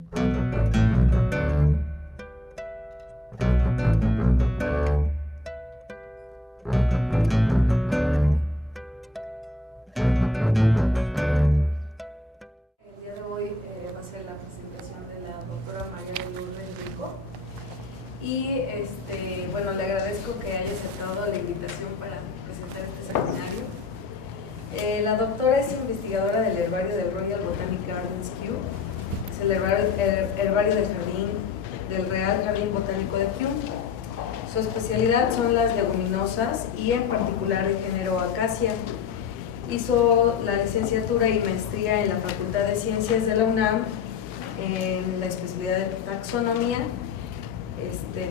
día de hoy va a ser la presentación de la doctora María de Lourdes Rico. Y bueno, le agradezco que haya aceptado la invitación para presentar este seminario. La doctora es investigadora del herbario del Royal Botanic Gardens, Kew. Es el herbario del Real Jardín Botánico de Kew. Su especialidad son las leguminosas y en particular el género Acacia. Hizo la licenciatura y maestría en la Facultad de Ciencias de la UNAM en la especialidad de taxonomía.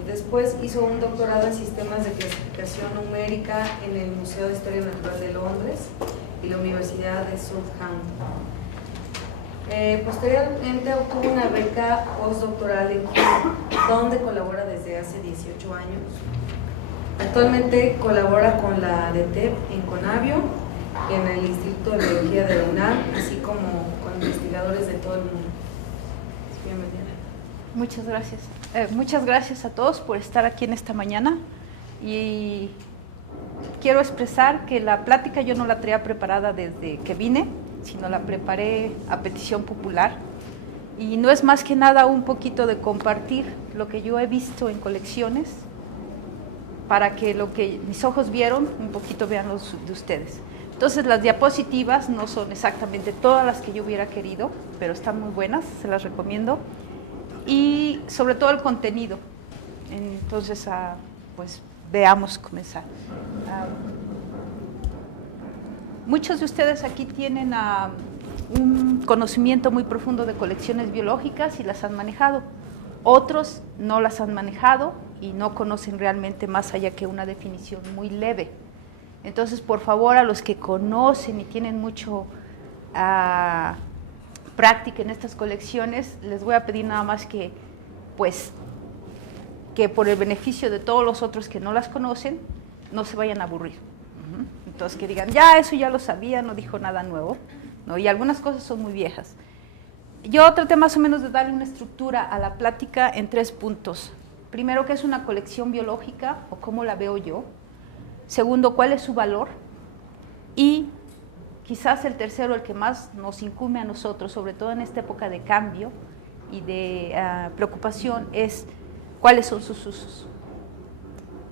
Después hizo un doctorado en sistemas de clasificación numérica en el Museo de Historia Natural de Londres y la Universidad de Southampton. Posteriormente obtuvo una beca postdoctoral en Kew, donde colabora desde hace 18 años. Actualmente colabora con la DETEP en Conavio, en el Instituto de Biología de la UNAM, así como con investigadores de todo el mundo. Bienvenida. Muchas gracias. Muchas gracias a todos por estar aquí en esta mañana, y quiero expresar que la plática yo no la traía preparada desde que vine, sino la preparé a petición popular, y no es más que nada un poquito de compartir lo que yo he visto en colecciones para que lo que mis ojos vieron, un poquito vean los de ustedes. Entonces las diapositivas no son exactamente todas las que yo hubiera querido, pero están muy buenas, se las recomiendo. Y sobre todo el contenido. Entonces, pues veamos comenzar. Muchos de ustedes aquí tienen un conocimiento muy profundo de colecciones biológicas y las han manejado. Otros no las han manejado y no conocen realmente más allá que una definición muy leve. Entonces, por favor, a los que conocen y tienen mucho práctica en estas colecciones, les voy a pedir nada más que por el beneficio de todos los otros que no las conocen, no se vayan a aburrir. Entonces, que digan, ya, eso ya lo sabía, no dijo nada nuevo, ¿no? Y algunas cosas son muy viejas. Yo traté más o menos de darle una estructura a la plática en 3 puntos. Primero, ¿qué es una colección biológica o cómo la veo yo? Segundo, ¿cuál es su valor? Y quizás el tercero, el que más nos incumbe a nosotros, sobre todo en esta época de cambio y de preocupación, es cuáles son sus usos.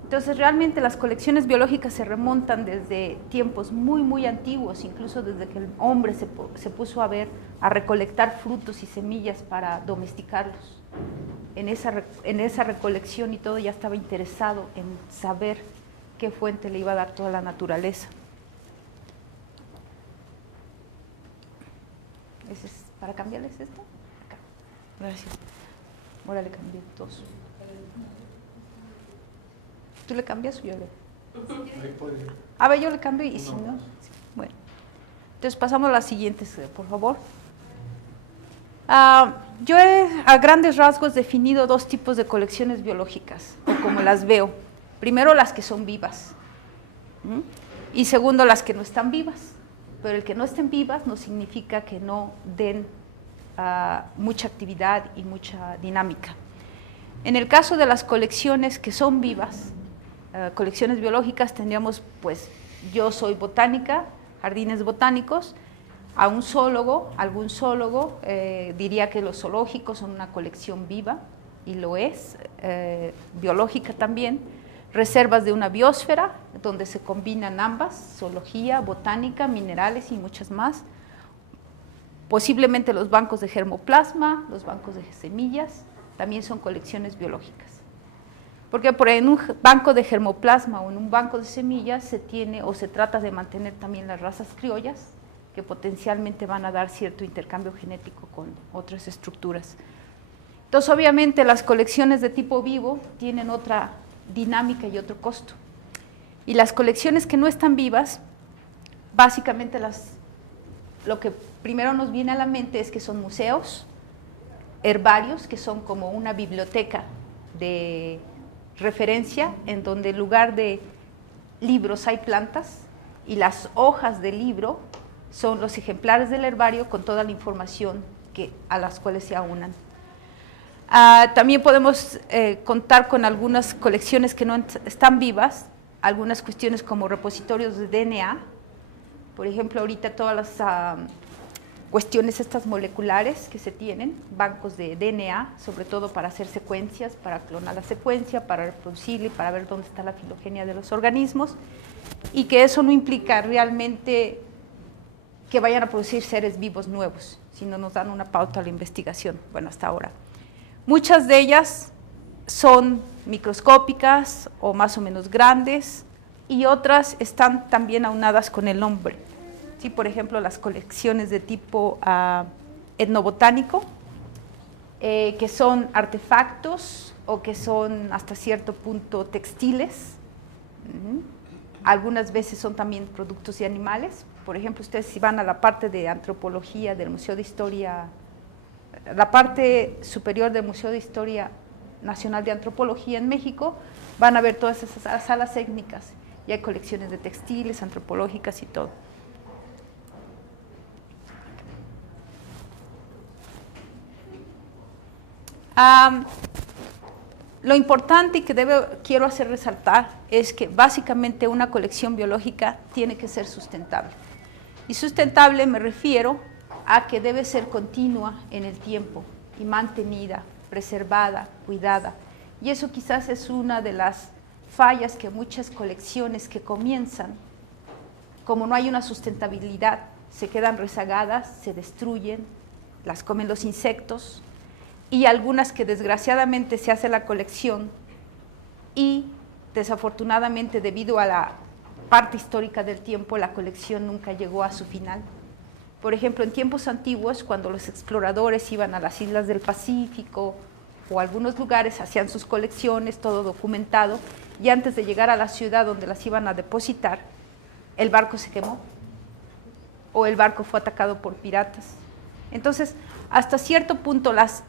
Entonces, realmente las colecciones biológicas se remontan desde tiempos muy, muy antiguos, incluso desde que el hombre se puso a recolectar frutos y semillas para domesticarlos. En esa recolección y todo ya estaba interesado en saber qué fuente le iba a dar toda la naturaleza. ¿Ese es para cambiarles esto? Acá. Gracias. Ahora le cambié 2. ¿Tú le cambias o yo le? A ver, yo le cambio y si no. Sí. Bueno. Entonces pasamos a las siguientes, por favor. Yo he a grandes rasgos definido 2 tipos de colecciones biológicas, o como las veo. Primero, las que son vivas. Y segundo, las que no están vivas. Pero el que no estén vivas no significa que no den mucha actividad y mucha dinámica. En el caso de las colecciones que son vivas, colecciones biológicas, tendríamos, pues, yo soy botánica, jardines botánicos, algún zoólogo diría que los zoológicos son una colección viva, y lo es, biológica también. Reservas de una biosfera, donde se combinan ambas, zoología, botánica, minerales y muchas más. Posiblemente los bancos de germoplasma, los bancos de semillas, también son colecciones biológicas. Porque en un banco de germoplasma o en un banco de semillas se tiene o se trata de mantener también las razas criollas, que potencialmente van a dar cierto intercambio genético con otras estructuras. Entonces, obviamente, las colecciones de tipo vivo tienen otra dinámica y otro costo. Y las colecciones que no están vivas, básicamente lo que primero nos viene a la mente es que son museos, herbarios, que son como una biblioteca de referencia, en donde en lugar de libros hay plantas, y las hojas del libro son los ejemplares del herbario con toda la información a las cuales se aunan. También podemos contar con algunas colecciones que no están vivas, algunas cuestiones como repositorios de DNA, por ejemplo, ahorita todas las cuestiones estas moleculares que se tienen, bancos de DNA, sobre todo para hacer secuencias, para clonar la secuencia, para reproducirla y para ver dónde está la filogenia de los organismos, y que eso no implica realmente que vayan a producir seres vivos nuevos, sino nos dan una pauta a la investigación, bueno, hasta ahora. Muchas de ellas son microscópicas o más o menos grandes, y otras están también aunadas con el nombre. ¿Sí? Por ejemplo, las colecciones de tipo etnobotánico, que son artefactos o que son hasta cierto punto textiles. Algunas veces son también productos de animales. Por ejemplo, ustedes si van a la parte de antropología del Museo de Historia, la parte superior del Museo de Historia Nacional de Antropología en México, van a ver todas esas salas étnicas, y hay colecciones de textiles, antropológicas y todo. Lo importante y que quiero hacer resaltar es que básicamente una colección biológica tiene que ser sustentable. Y sustentable me refiero a que debe ser continua en el tiempo y mantenida, preservada, cuidada. Y eso quizás es una de las fallas que muchas colecciones que comienzan, como no hay una sustentabilidad, se quedan rezagadas, se destruyen, las comen los insectos, y algunas que desgraciadamente se hace la colección y desafortunadamente debido a la parte histórica del tiempo la colección nunca llegó a su final. Por ejemplo, en tiempos antiguos, cuando los exploradores iban a las islas del Pacífico o a algunos lugares, hacían sus colecciones, todo documentado, y antes de llegar a la ciudad donde las iban a depositar, el barco se quemó o el barco fue atacado por piratas. Entonces, hasta cierto punto las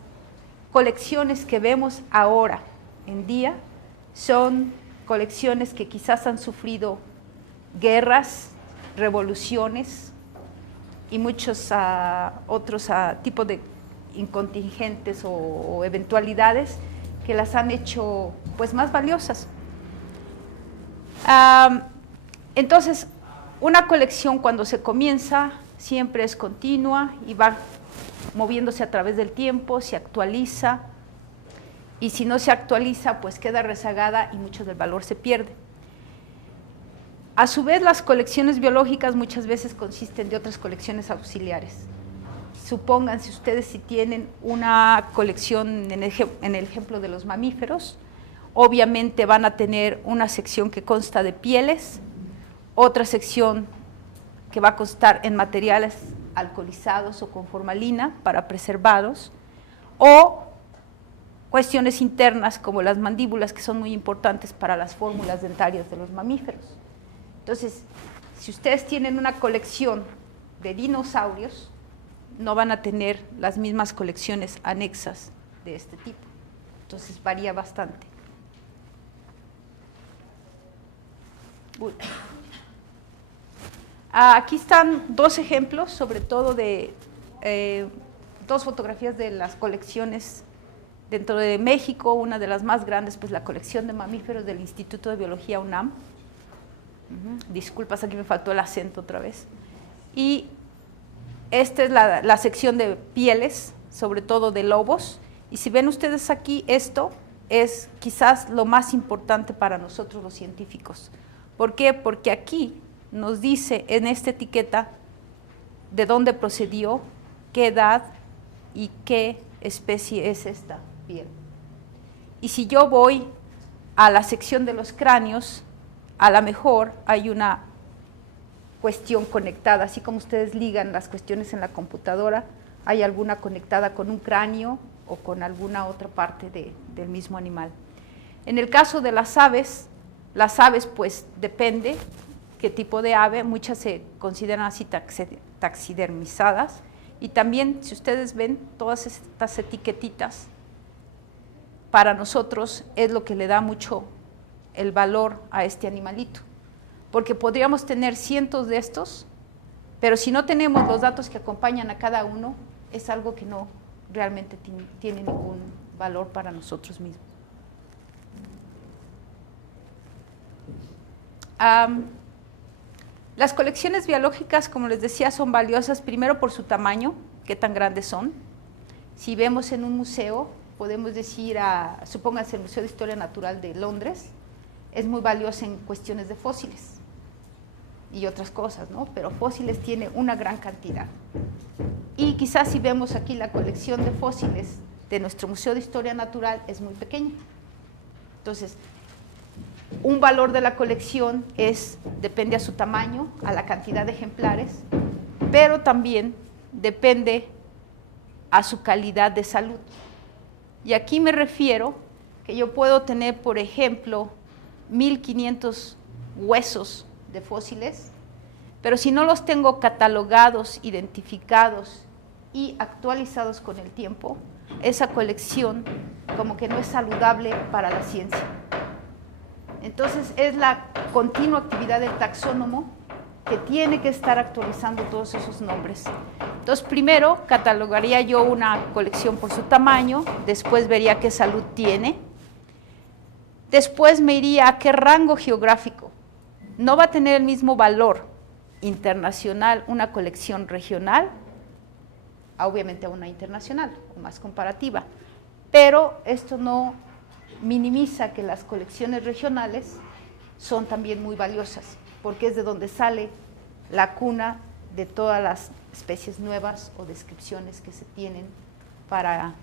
colecciones que vemos ahora en día son colecciones que quizás han sufrido guerras, revoluciones y muchos otros tipos de incontingentes o eventualidades que las han hecho pues más valiosas. Entonces, una colección cuando se comienza siempre es continua y va moviéndose a través del tiempo, se actualiza, y si no se actualiza, pues queda rezagada y mucho del valor se pierde. A su vez, las colecciones biológicas muchas veces consisten de otras colecciones auxiliares. Supónganse ustedes si tienen una colección, en el ejemplo de los mamíferos, obviamente van a tener una sección que consta de pieles, otra sección que va a constar en materiales alcoholizados o con formalina para preservarlos, o cuestiones internas como las mandíbulas, que son muy importantes para las fórmulas dentarias de los mamíferos. Entonces, si ustedes tienen una colección de dinosaurios, no van a tener las mismas colecciones anexas de este tipo. Entonces, varía bastante. Aquí están dos ejemplos, sobre todo de dos fotografías de las colecciones dentro de México. Una de las más grandes, pues la colección de mamíferos del Instituto de Biología UNAM. Disculpas, aquí me faltó el acento otra vez. Y esta es la sección de pieles, sobre todo de lobos. Y si ven ustedes aquí, esto es quizás lo más importante para nosotros los científicos. ¿Por qué? Porque aquí nos dice en esta etiqueta de dónde procedió, qué edad y qué especie es esta piel. Y si yo voy a la sección de los cráneos, a lo mejor hay una cuestión conectada, así como ustedes ligan las cuestiones en la computadora, hay alguna conectada con un cráneo o con alguna otra parte del mismo animal. En el caso de las aves pues depende qué tipo de ave, muchas se consideran así taxidermizadas, y también si ustedes ven todas estas etiquetitas, para nosotros es lo que le da mucho el valor a este animalito, porque podríamos tener cientos de estos, pero si no tenemos los datos que acompañan a cada uno, es algo que no realmente tiene valor para nosotros mismos. Las colecciones biológicas, como les decía, son valiosas primero por su tamaño, qué tan grandes son. Si vemos en un museo, podemos decir, supónganse el Museo de Historia Natural de Londres, es muy valioso en cuestiones de fósiles y otras cosas, ¿no? Pero fósiles tiene una gran cantidad. Y quizás si vemos aquí la colección de fósiles de nuestro Museo de Historia Natural es muy pequeña. Entonces, un valor de la colección depende a su tamaño, a la cantidad de ejemplares, pero también depende a su calidad de salud. Y aquí me refiero que yo puedo tener, por ejemplo, 1500 huesos de fósiles, pero si no los tengo catalogados, identificados y actualizados con el tiempo, esa colección como que no es saludable para la ciencia. Entonces es la continua actividad del taxónomo que tiene que estar actualizando todos esos nombres. Entonces primero catalogaría yo una colección por su tamaño, después vería qué salud tiene, después me iría a qué rango geográfico. No va a tener el mismo valor internacional una colección regional, obviamente a una internacional o más comparativa, pero esto no minimiza que las colecciones regionales son también muy valiosas, porque es de donde sale la cuna de todas las especies nuevas o descripciones que se tienen para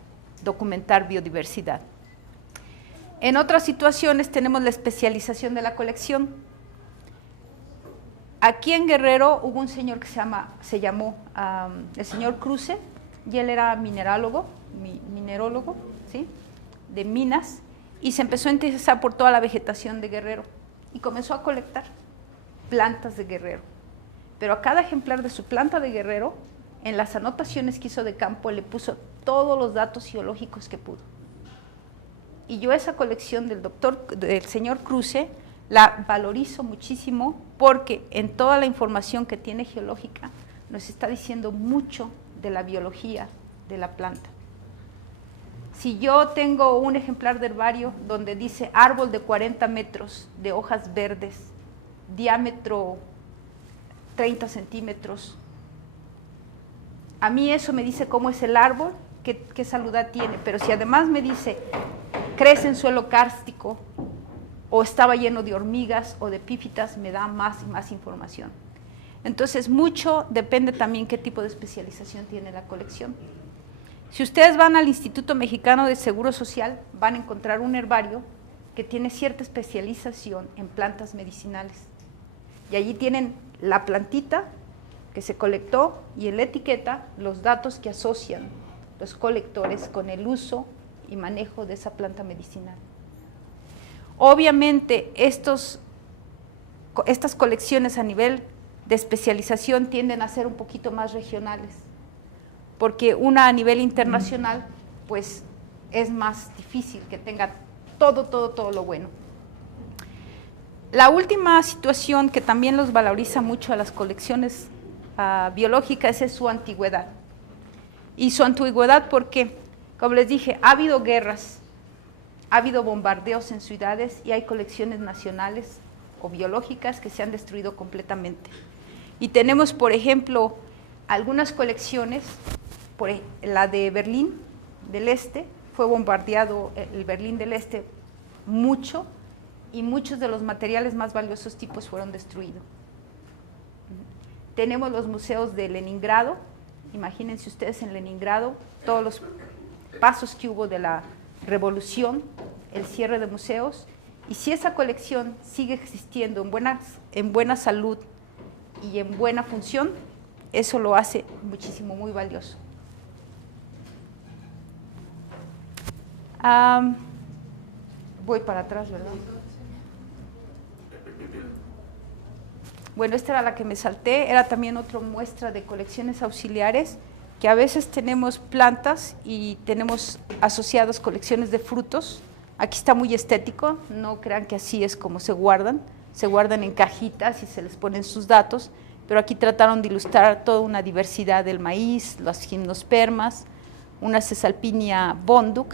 documentar biodiversidad. En otras situaciones tenemos la especialización de la colección. Aquí en Guerrero hubo un señor que se llamó el señor Cruce, y él era minerólogo, ¿sí?, de minas, y se empezó a interesar por toda la vegetación de Guerrero y comenzó a colectar plantas de Guerrero. Pero a cada ejemplar de su planta de Guerrero, en las anotaciones que hizo de campo, le puso todos los datos geológicos que pudo. Y yo esa colección del señor Cruce la valorizo muchísimo porque en toda la información que tiene geológica nos está diciendo mucho de la biología de la planta. Si yo tengo un ejemplar de herbario donde dice árbol de 40 metros de hojas verdes, diámetro 30 centímetros, a mí eso me dice cómo es el árbol, qué salud tiene, pero si además me dice crece en suelo kárstico o estaba lleno de hormigas o de epífitas, me da más y más información. Entonces mucho depende también qué tipo de especialización tiene la colección. Si ustedes van al Instituto Mexicano de Seguro Social, van a encontrar un herbario que tiene cierta especialización en plantas medicinales. Y allí tienen la plantita que se colectó y en la etiqueta los datos que asocian los colectores con el uso y manejo de esa planta medicinal. Obviamente estas colecciones a nivel de especialización tienden a ser un poquito más regionales, porque una a nivel internacional pues es más difícil que tenga todo lo bueno. La última situación que también los valoriza mucho a las colecciones biológicas es su antigüedad. Y su antigüedad porque, como les dije, ha habido guerras, ha habido bombardeos en ciudades y hay colecciones nacionales o biológicas que se han destruido completamente. Y tenemos, por ejemplo, algunas colecciones, la de Berlín del Este, fue bombardeado el Berlín del Este mucho y muchos de los materiales más valiosos tipos fueron destruidos. Tenemos los museos de Leningrado, imagínense ustedes en Leningrado, todos los pasos que hubo de la revolución, el cierre de museos, y si esa colección sigue existiendo en buena salud y en buena función, eso lo hace muchísimo, muy valioso. Voy para atrás, ¿verdad? Bueno, esta era la que me salté, era también otra muestra de colecciones auxiliares, que a veces tenemos plantas y tenemos asociadas colecciones de frutos. Aquí está muy estético, no crean que así es como se guardan en cajitas y se les ponen sus datos, pero aquí trataron de ilustrar toda una diversidad del maíz, las gimnospermas, una Cesalpinia bonduc,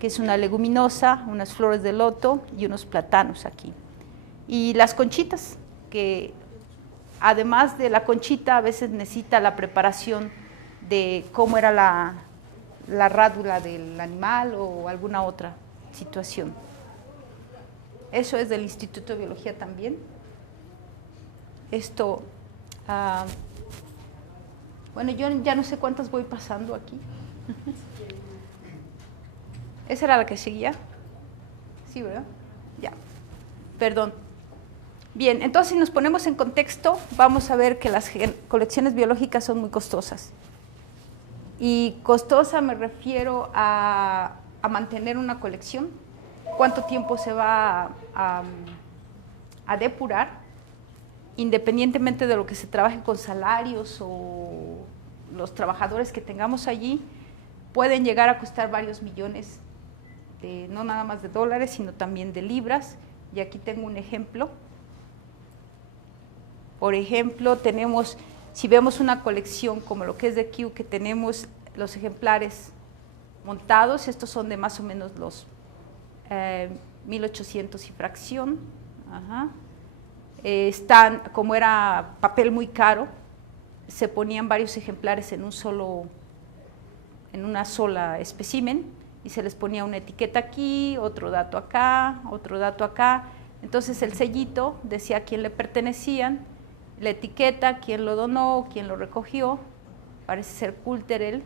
que es una leguminosa, unas flores de loto y unos plátanos aquí. Y las conchitas, que además de la conchita a veces necesita la preparación de cómo era la rádula del animal o alguna otra situación. Eso es del Instituto de Biología también. Esto, bueno, yo ya no sé cuántas voy pasando aquí. ¿Esa era la que seguía? Sí, ¿verdad? Ya. Perdón. Bien, entonces si nos ponemos en contexto, vamos a ver que las colecciones biológicas son muy costosas. Y costosa me refiero a mantener una colección, cuánto tiempo se va a depurar, independientemente de lo que se trabaje con salarios o los trabajadores que tengamos allí, pueden llegar a costar varios millones, no nada más de dólares, sino también de libras. Y aquí tengo un ejemplo. Por ejemplo, tenemos, si vemos una colección como lo que es de Kew, que tenemos los ejemplares montados, estos son de más o menos los 1800 y fracción. Ajá. Están, como era papel muy caro, se ponían varios ejemplares en una sola espécimen y se les ponía una etiqueta aquí, otro dato acá, otro dato acá. Entonces el sellito decía a quién le pertenecían, la etiqueta, quién lo donó, quién lo recogió, parece ser Culterel,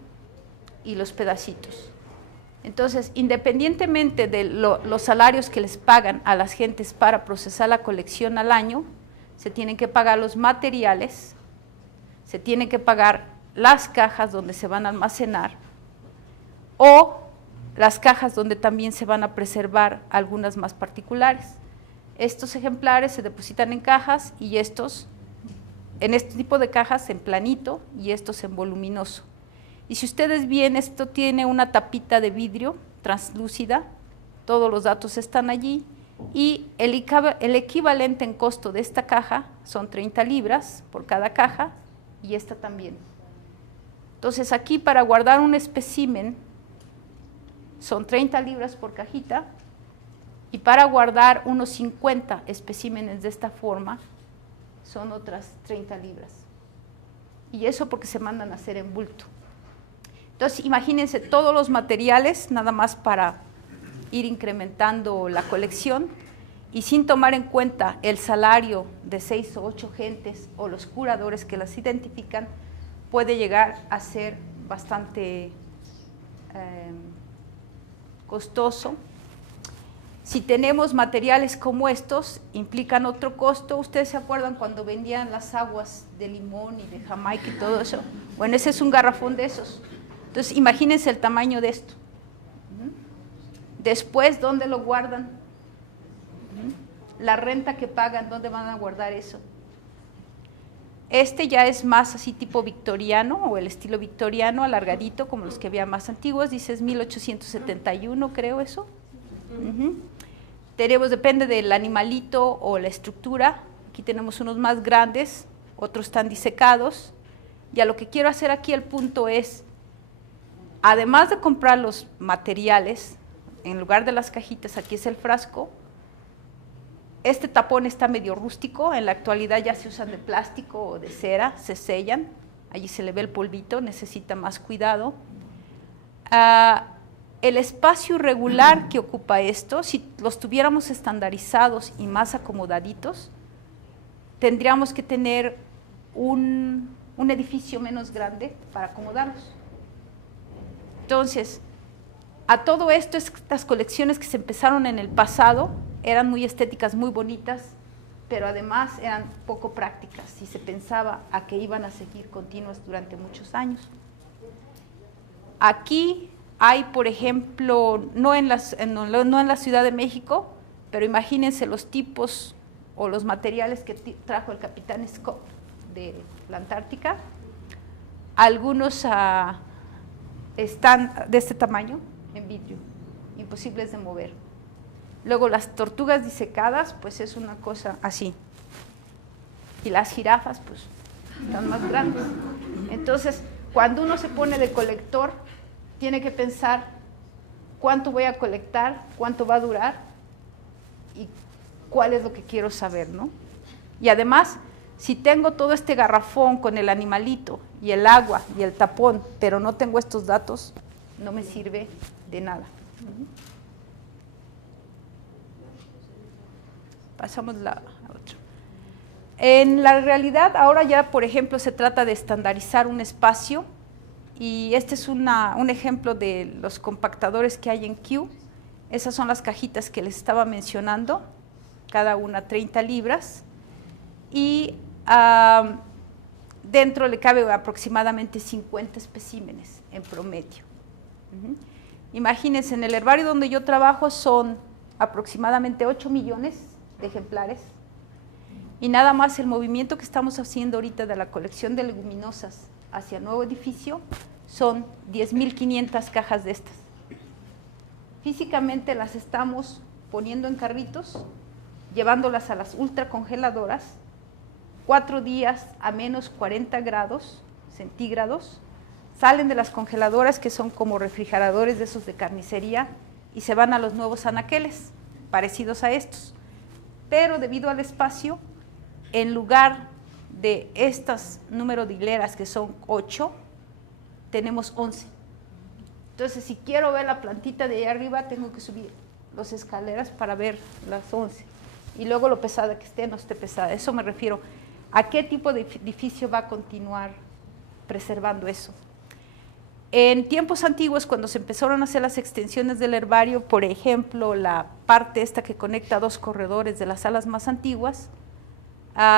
y los pedacitos. Entonces, independientemente de los salarios que les pagan a las gentes para procesar la colección al año, se tienen que pagar los materiales, se tienen que pagar las cajas donde se van a almacenar o las cajas donde también se van a preservar algunas más particulares. Estos ejemplares se depositan en cajas y estos, en este tipo de cajas en planito y estos en voluminoso. Y si ustedes ven, esto tiene una tapita de vidrio translúcida, todos los datos están allí y el equivalente en costo de esta caja son 30 libras por cada caja y esta también. Entonces aquí para guardar un espécimen son 30 libras por cajita y para guardar unos 50 especímenes de esta forma son otras 30 libras. Y eso porque se mandan a hacer en bulto. Entonces, imagínense todos los materiales, nada más para ir incrementando la colección, y sin tomar en cuenta el salario de 6 o 8 gentes o los curadores que las identifican, puede llegar a ser bastante costoso. Si tenemos materiales como estos, implican otro costo. Ustedes se acuerdan cuando vendían las aguas de limón y de Jamaica y todo eso. Bueno, ese es un garrafón de esos. Entonces, imagínense el tamaño de esto. Después, ¿dónde lo guardan? La renta que pagan, ¿dónde van a guardar eso? Este ya es más así tipo victoriano o el estilo victoriano, alargadito, como los que había más antiguos. Dice es 1871, creo eso. Tenemos, depende del animalito o la estructura. Aquí tenemos unos más grandes, otros están disecados. Y a lo que quiero hacer aquí el punto es, además de comprar los materiales, en lugar de las cajitas, aquí es el frasco. Este tapón está medio rústico, en la actualidad ya se usan de plástico o de cera, se sellan, allí se le ve el polvito, necesita más cuidado. El espacio irregular que ocupa esto, si los tuviéramos estandarizados y más acomodaditos, tendríamos que tener un edificio menos grande para acomodarlos. Entonces, a todo esto, estas colecciones que se empezaron en el pasado eran muy estéticas, muy bonitas, pero además eran poco prácticas si se pensaba a que iban a seguir continuas durante muchos años. Aquí hay, por ejemplo, no en la Ciudad de México, pero imagínense los tipos o los materiales que trajo el capitán Scott de la Antártica. Algunos están de este tamaño, en vidrio, imposibles de mover. Luego las tortugas disecadas, pues es una cosa así. Y las jirafas, pues, están más grandes. Entonces, cuando uno se pone de colector, tiene que pensar cuánto voy a colectar, cuánto va a durar y cuál es lo que quiero saber, ¿no? Y además, si tengo todo este garrafón con el animalito y el agua y el tapón, pero no tengo estos datos, no me sirve de nada. Pasamos a otra. En la realidad, ahora ya, por ejemplo, se trata de estandarizar un espacio, y este es un ejemplo de los compactadores que hay en Q. Esas son las cajitas que les estaba mencionando, cada una 30 libras, y dentro le cabe aproximadamente 50 especímenes en promedio. Imagínense, en el herbario donde yo trabajo son aproximadamente 8 millones de ejemplares, y nada más el movimiento que estamos haciendo ahorita de la colección de leguminosas hacia el nuevo edificio son 10.500 cajas de estas. Físicamente las estamos poniendo en carritos, llevándolas a las ultracongeladoras, 4 días a menos 40 grados centígrados, salen de las congeladoras, que son como refrigeradores de esos de carnicería, y se van a los nuevos anaqueles, parecidos a estos. Pero debido al espacio, en lugar de estas número de hileras, que son 8, tenemos 11. Entonces, si quiero ver la plantita de allá arriba, tengo que subir las escaleras para ver las 11. Y luego lo pesada que esté, no esté pesada. Eso me refiero. ¿A qué tipo de edificio va a continuar preservando eso? En tiempos antiguos, cuando se empezaron a hacer las extensiones del herbario, por ejemplo, la parte esta que conecta 2 corredores de las salas más antiguas,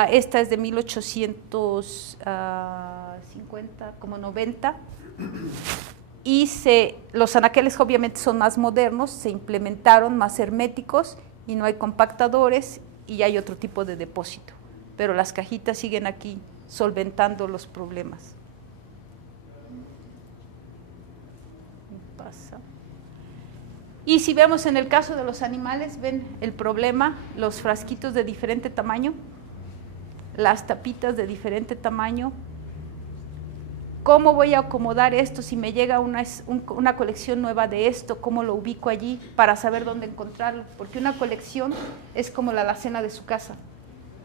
esta es de 1850, como 90, y los anaqueles obviamente son más modernos, se implementaron más herméticos y no hay compactadores y hay otro tipo de depósito, pero las cajitas siguen aquí solventando los problemas. Y si vemos en el caso de los animales, ven el problema, los frasquitos de diferente tamaño, las tapitas de diferente tamaño. ¿Cómo voy a acomodar esto si me llega una colección nueva de esto? ¿Cómo lo ubico allí para saber dónde encontrarlo? Porque una colección es como la alacena de su casa.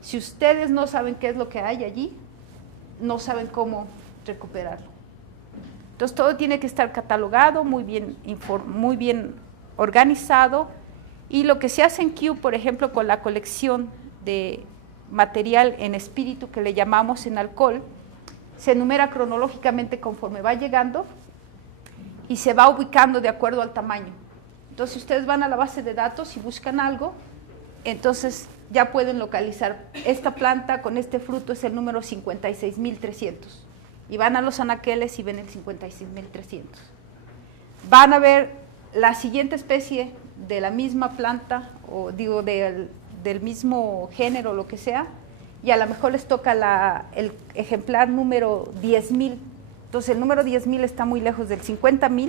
Si ustedes no saben qué es lo que hay allí, no saben cómo recuperarlo. Entonces todo tiene que estar catalogado, muy bien organizado, y lo que se hace en Q, por ejemplo, con la colección de material en espíritu, que le llamamos en alcohol, se enumera cronológicamente conforme va llegando y se va ubicando de acuerdo al tamaño. Entonces, si ustedes van a la base de datos y buscan algo, entonces ya pueden localizar esta planta con este fruto es el número 56.300, y van a los anaqueles y ven el 56.300. Van a ver la siguiente especie de la misma planta, o digo del mismo género, lo que sea, y a lo mejor les toca el ejemplar número 10.000. Entonces el número 10.000 está muy lejos del 50.000,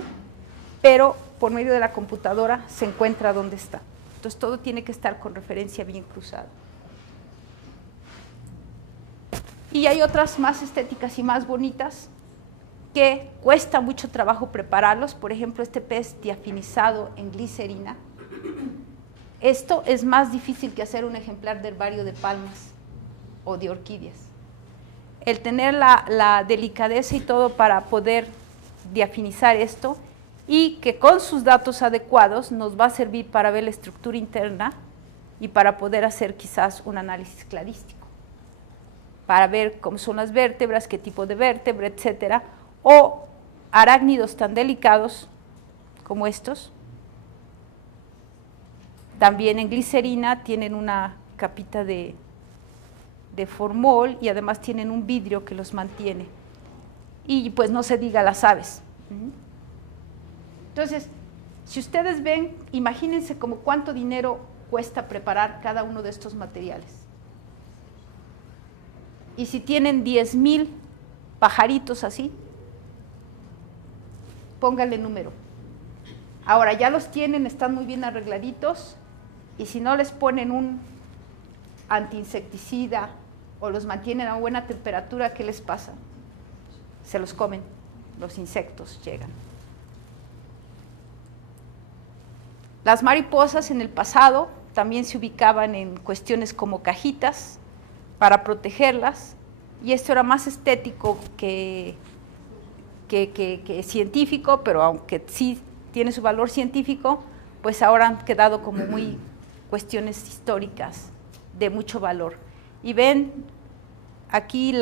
pero por medio de la computadora se encuentra dónde está. Entonces todo tiene que estar con referencia bien cruzada. Y hay otras más estéticas y más bonitas que cuesta mucho trabajo prepararlos. Por ejemplo, este pez diafinizado en glicerina. Esto es más difícil que hacer un ejemplar de herbario de palmas o de orquídeas. El tener la delicadeza y todo para poder diafinizar esto, y que con sus datos adecuados nos va a servir para ver la estructura interna y para poder hacer quizás un análisis cladístico, para ver cómo son las vértebras, qué tipo de vértebra, etcétera, o arácnidos tan delicados como estos. También en glicerina tienen una capita de formol, y además tienen un vidrio que los mantiene. Y pues no se diga las aves. Entonces, si ustedes ven, imagínense como cuánto dinero cuesta preparar cada uno de estos materiales. Y si tienen 10.000 pajaritos así, pónganle número. Ahora ya los tienen, están muy bien arregladitos, y si no les ponen un antiinsecticida o los mantienen a buena temperatura, ¿qué les pasa? Se los comen, los insectos llegan. Las mariposas en el pasado también se ubicaban en cuestiones como cajitas para protegerlas, y esto era más estético que científico, pero aunque sí tiene su valor científico, pues ahora han quedado como muy cuestiones históricas de mucho valor. Y ven aquí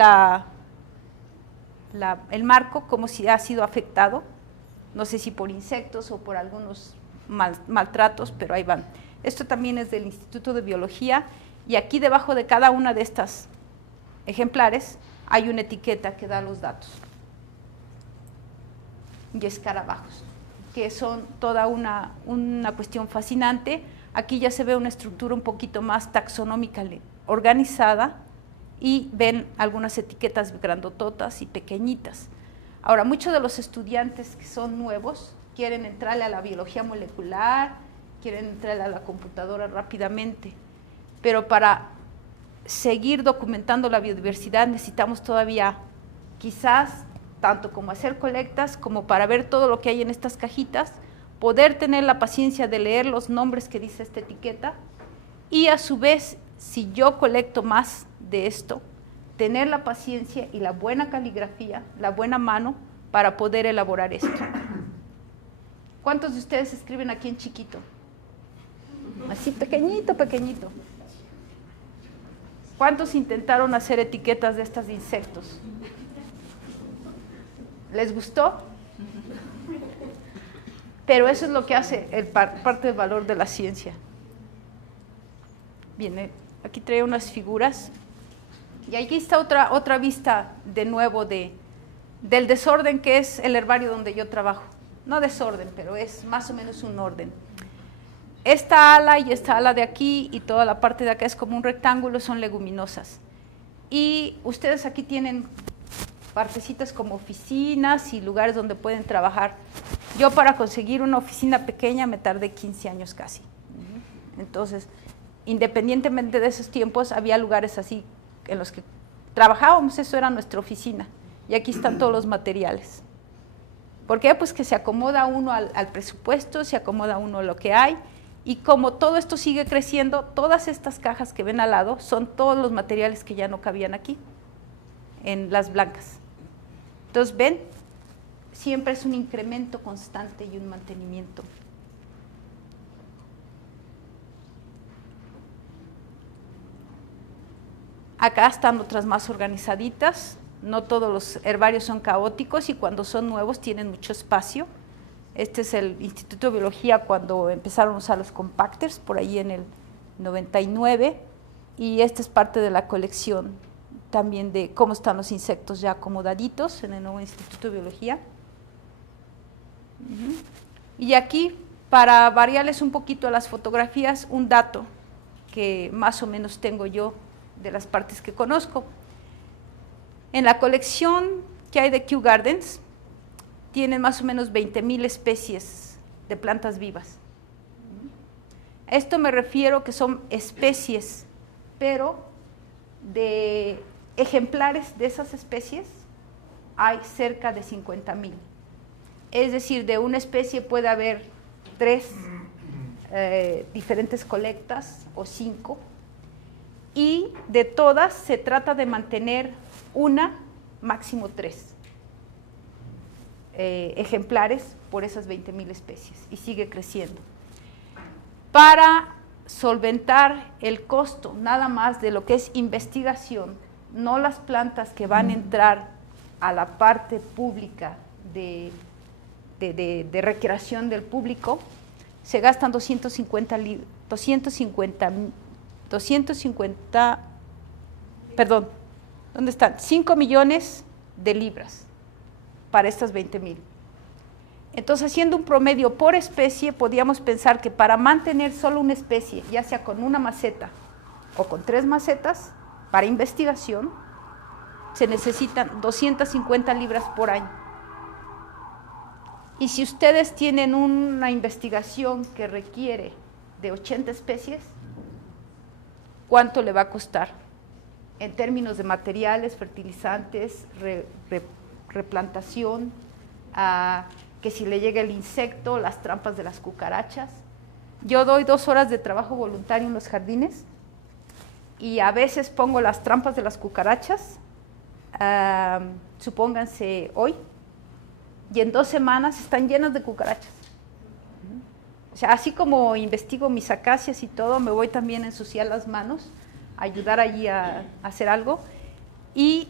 el marco, como si ha sido afectado, no sé si por insectos o por algunos maltratos, pero ahí van. Esto también es del Instituto de Biología, y aquí debajo de cada una de estas ejemplares hay una etiqueta que da los datos. Y escarabajos, que son toda una cuestión fascinante. Aquí ya se ve una estructura un poquito más taxonómica organizada, y ven algunas etiquetas grandototas y pequeñitas. Ahora, muchos de los estudiantes que son nuevos quieren entrarle a la biología molecular, quieren entrarle a la computadora rápidamente, pero para seguir documentando la biodiversidad necesitamos todavía, quizás, tanto como hacer colectas, como para ver todo lo que hay en estas cajitas, poder tener la paciencia de leer los nombres que dice esta etiqueta, y a su vez, si yo colecto más de esto, tener la paciencia y la buena caligrafía, la buena mano, para poder elaborar esto. ¿Cuántos de ustedes escriben aquí en chiquito? Así pequeñito, pequeñito. ¿Cuántos intentaron hacer etiquetas de estas de insectos? ¿Les gustó? Pero eso es lo que hace parte del valor de la ciencia. Bien, aquí traigo unas figuras, y aquí está otra vista de nuevo del desorden que es el herbario donde yo trabajo. No desorden, pero es más o menos un orden. Esta ala y esta ala de aquí y toda la parte de acá es como un rectángulo, son leguminosas. Y ustedes aquí tienen partecitas como oficinas y lugares donde pueden trabajar. Yo para conseguir una oficina pequeña me tardé 15 años casi. Entonces, independientemente de esos tiempos, había lugares así en los que trabajábamos, eso era nuestra oficina. Y aquí están todos los materiales. ¿Por qué? Pues que se acomoda uno al presupuesto, se acomoda uno a lo que hay, y como todo esto sigue creciendo, todas estas cajas que ven al lado son todos los materiales que ya no cabían aquí, en las blancas. Entonces, ven, siempre es un incremento constante y un mantenimiento. Acá están otras más organizaditas. No todos los herbarios son caóticos, y cuando son nuevos tienen mucho espacio. Este es el Instituto de Biología cuando empezaron a usar los compactors, por ahí en el 99, y esta es parte de la colección también de cómo están los insectos ya acomodaditos en el nuevo Instituto de Biología. Y aquí, para variarles un poquito a las fotografías, un dato que más o menos tengo yo de las partes que conozco. En la colección que hay de Kew Gardens, tienen más o menos 20,000 especies de plantas vivas. Esto me refiero que son especies, pero de ejemplares de esas especies hay cerca de 50,000. Es decir, de una especie puede haber 3 diferentes colectas o 5, y de todas se trata de mantener una, máximo 3 ejemplares por esas 20,000 especies, y sigue creciendo. Para solventar el costo nada más de lo que es investigación, no las plantas que van a entrar a la parte pública de recreación del público, se gastan 5 millones de libras para estas 20,000. Entonces, haciendo un promedio por especie, podríamos pensar que para mantener solo una especie, ya sea con una maceta o con 3 macetas, para investigación, se necesitan 250 libras por año. Y si ustedes tienen una investigación que requiere de 80 especies, ¿cuánto le va a costar? En términos de materiales, fertilizantes, replantación, que si le llega el insecto, las trampas de las cucarachas. Yo doy 2 horas de trabajo voluntario en los jardines y a veces pongo las trampas de las cucarachas, supónganse hoy, y en 2 semanas están llenas de cucarachas. O sea, así como investigo mis acacias y todo, me voy también a ensuciar las manos, a ayudar allí a hacer algo. Y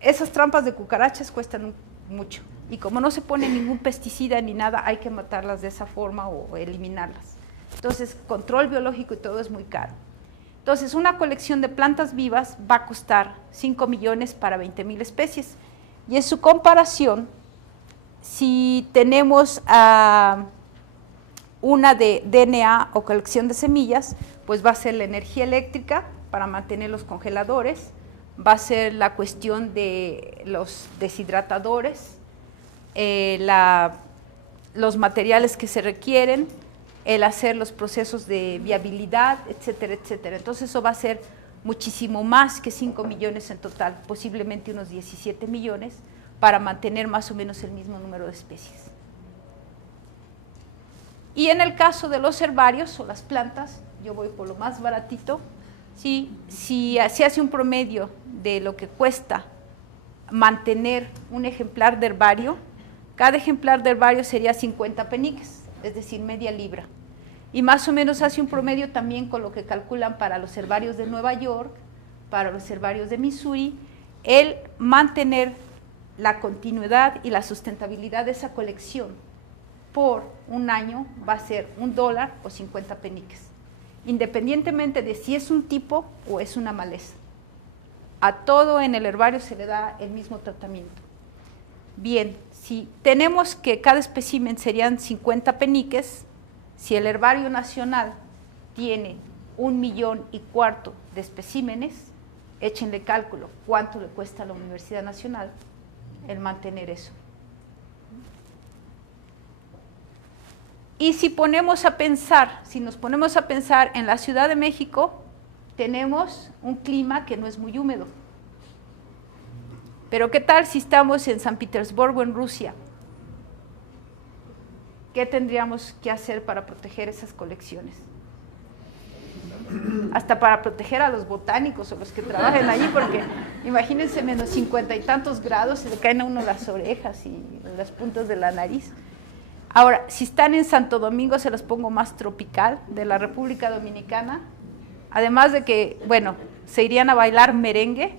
esas trampas de cucarachas cuestan mucho. Y como no se pone ningún pesticida ni nada, hay que matarlas de esa forma o eliminarlas. Entonces, control biológico y todo es muy caro. Entonces, una colección de plantas vivas va a costar 5 millones para 20,000 especies. Y en su comparación, si tenemos una de DNA o colección de semillas, pues va a ser la energía eléctrica para mantener los congeladores, va a ser la cuestión de los deshidratadores, los materiales que se requieren, el hacer los procesos de viabilidad, etcétera, etcétera. Entonces eso va a ser muchísimo más que 5 millones en total, posiblemente unos 17 millones, para mantener más o menos el mismo número de especies. Y en el caso de los herbarios o las plantas, yo voy por lo más baratito. Si se hace un promedio de lo que cuesta mantener un ejemplar de herbario, cada ejemplar de herbario sería 50 peniques, es decir, media libra. Y más o menos hace un promedio también con lo que calculan para los herbarios de Nueva York, para los herbarios de Missouri, el mantener la continuidad y la sustentabilidad de esa colección por un año va a ser $1 o 50 peniques, independientemente de si es un tipo o es una maleza. A todo en el herbario se le da el mismo tratamiento. Bien, si tenemos que cada espécimen serían 50 peniques, si el herbario nacional tiene 1,4 millones de especímenes, échenle cálculo cuánto le cuesta a la Universidad Nacional el mantener eso. Y si nos ponemos a pensar en la Ciudad de México, tenemos un clima que no es muy húmedo. Pero ¿qué tal si estamos en San Petersburgo, en Rusia? ¿Qué tendríamos que hacer para proteger esas colecciones? Hasta para proteger a los botánicos o los que trabajen allí, porque imagínense menos 50 y tantos grados, se le caen a uno las orejas y las puntas de la nariz. Ahora, si están en Santo Domingo, se los pongo más tropical, de la República Dominicana, además de que, bueno, se irían a bailar merengue,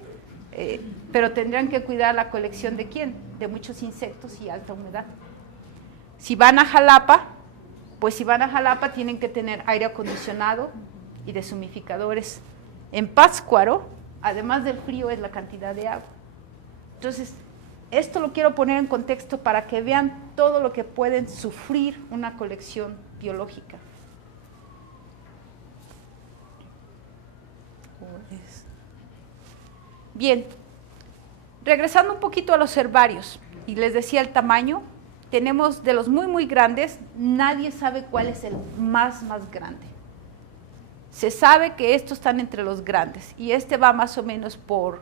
pero tendrían que cuidar la colección de ¿quién? De muchos insectos y alta humedad. Si van a Jalapa, pues si van a Jalapa tienen que tener aire acondicionado y deshumificadores. En Pátzcuaro, además del frío, es la cantidad de agua. Entonces, esto lo quiero poner en contexto para que vean todo lo que pueden sufrir una colección biológica. Bien, regresando un poquito a los herbarios, y les decía el tamaño, tenemos de los muy, muy grandes, nadie sabe cuál es el más grande. Se sabe que estos están entre los grandes, y este va más o menos por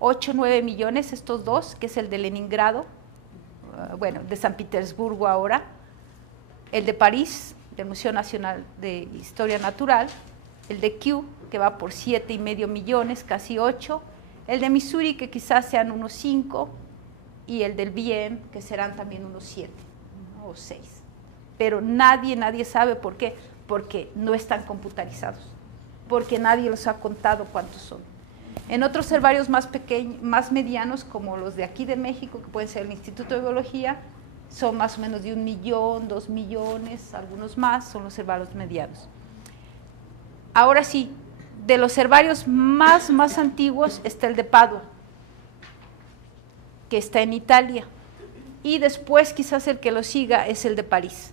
8 o 9 millones, estos dos, que es el de Leningrado, bueno, de San Petersburgo ahora, el de París, del Museo Nacional de Historia Natural, el de Kew, que va por 7,5 millones, casi 8, el de Missouri, que quizás sean unos 5, y el del BM, que serán también unos 7 o 6. Pero nadie sabe por qué, porque no están computarizados, porque nadie los ha contado cuántos son. En otros herbarios más pequeños, más medianos, como los de aquí de México, que pueden ser el Instituto de Biología, son más o menos de 1 millón, 2 millones, algunos más, son los herbarios medianos. Ahora sí, de los herbarios más antiguos está el de Padua, que está en Italia, y después quizás el que lo siga es el de París.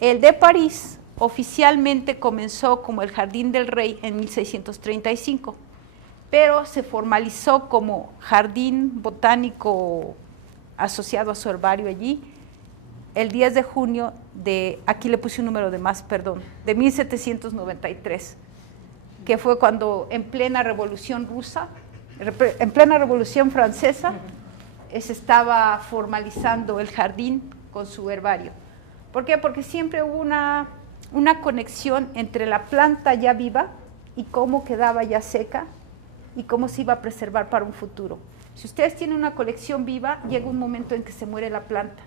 El de París oficialmente comenzó como el Jardín del Rey en 1635, pero se formalizó como jardín botánico asociado a su herbario allí el 10 de junio de, aquí le puse un número de más, perdón, de 1793, que fue cuando en plena Revolución Rusa, en plena Revolución Francesa, se estaba formalizando el jardín con su herbario. ¿Por qué? Porque siempre hubo una conexión entre la planta ya viva y cómo quedaba ya seca y cómo se iba a preservar para un futuro. Si ustedes tienen una colección viva, llega un momento en que se muere la planta.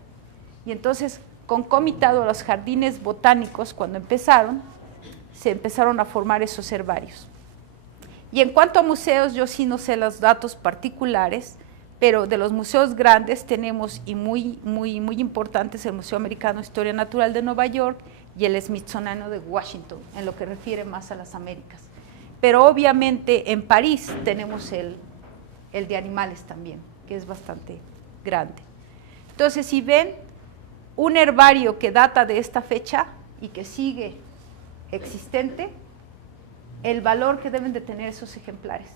Y entonces, concomitado a los jardines botánicos, cuando empezaron, se empezaron a formar esos herbarios. Y en cuanto a museos, yo sí no sé los datos particulares, pero de los museos grandes tenemos, y muy importantes, el Museo Americano de Historia Natural de Nueva York y el Smithsoniano de Washington, en lo que refiere más a las Américas. Pero obviamente en París tenemos el de animales también, que es bastante grande. Entonces, si ven un herbario que data de esta fecha y que sigue existente, el valor que deben de tener esos ejemplares.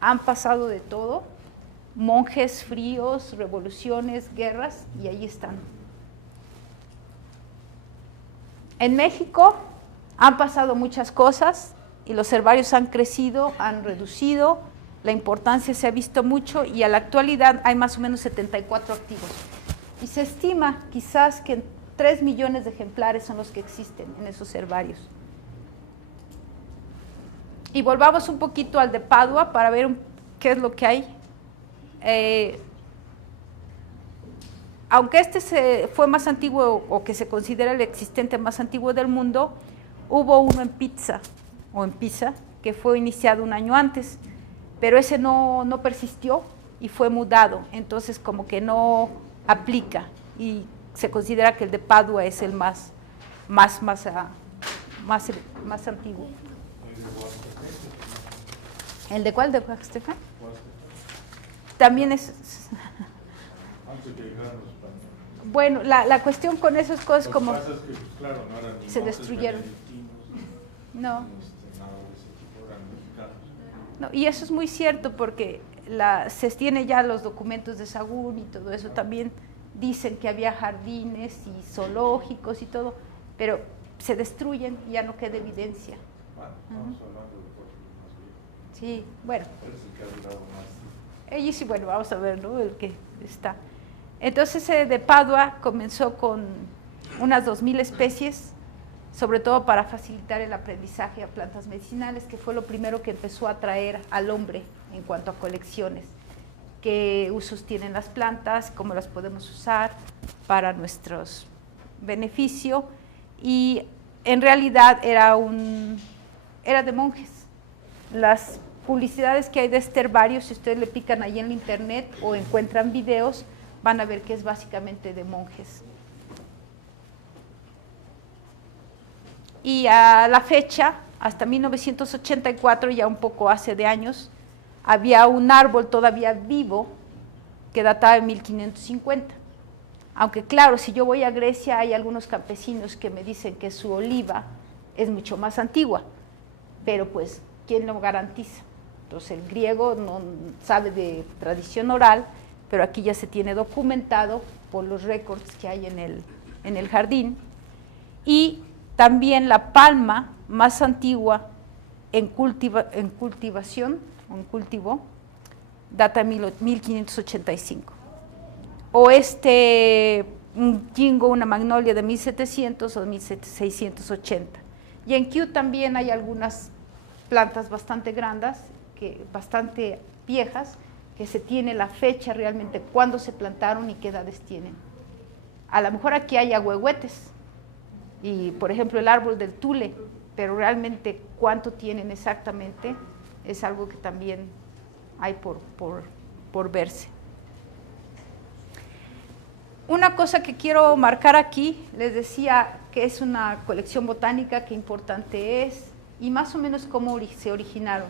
Han pasado de todo, monjes, fríos, revoluciones, guerras, y ahí están. En México han pasado muchas cosas y los herbarios han crecido, han reducido, la importancia se ha visto mucho y a la actualidad hay más o menos 74 activos. Y se estima quizás que 3 millones de ejemplares son los que existen en esos herbarios. Y volvamos un poquito al de Padua para ver qué es lo que hay. Aunque este fue más antiguo o que se considera el existente más antiguo del mundo, hubo uno en Pisa, que fue iniciado un año antes, pero ese no persistió y fue mudado, entonces como que no aplica y se considera que el de Padua es el más antiguo. ¿El de cuál? ¿De Huasteca? También es... Bueno, la cuestión con esas cosas como... Lo que pasa es que, pues, claro, no eran ni se monjes, destruyeron. No. Nada de ese tipo, eran mexicanos. No, y eso es muy cierto porque se tiene ya los documentos de Sahagún y todo eso, también dicen que había jardines y zoológicos y todo, pero se destruyen y ya no queda evidencia. Bueno, estamos hablando de cosas más viejas. Sí, bueno. Parece que ha durado más. Y sí, bueno, vamos a ver, ¿no? El que está. Entonces, de Padua comenzó con unas 2,000 especies, sobre todo para facilitar el aprendizaje a plantas medicinales, que fue lo primero que empezó a atraer al hombre en cuanto a colecciones. Qué usos tienen las plantas, cómo las podemos usar para nuestro beneficio, y en realidad era de monjes. Las publicidades que hay de este herbario, si ustedes le pican ahí en la internet o encuentran videos, van a ver que es básicamente de monjes. Y a la fecha, hasta 1984, ya un poco hace de años, había un árbol todavía vivo que databa de 1550. Aunque claro, si yo voy a Grecia, hay algunos campesinos que me dicen que su oliva es mucho más antigua, pero pues, ¿quién lo garantiza? Entonces el griego no sabe de tradición oral, pero aquí ya se tiene documentado por los récords que hay en el jardín. Y también la palma más antigua en cultivo, data de 1585. O un jingo, una magnolia de 1700 o 1680. Y en Kew también hay algunas plantas bastante grandes, bastante viejas, que se tiene la fecha realmente, cuándo se plantaron y qué edades tienen. A lo mejor aquí hay ahuehuetes, y por ejemplo el árbol del tule, pero realmente cuánto tienen exactamente es algo que también hay por verse. Una cosa que quiero marcar aquí, les decía que es una colección botánica, qué importante es, y más o menos cómo se originaron.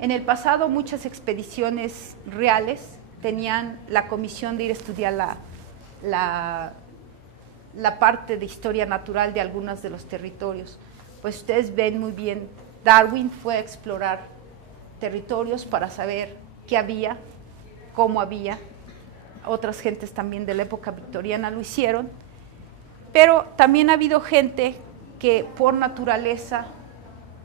En el pasado muchas expediciones reales tenían la comisión de ir a estudiar la parte de historia natural de algunos de los territorios. Pues ustedes ven muy bien, Darwin fue a explorar territorios para saber qué había, cómo había. Otras gentes también de la época victoriana lo hicieron, pero también ha habido gente que por naturaleza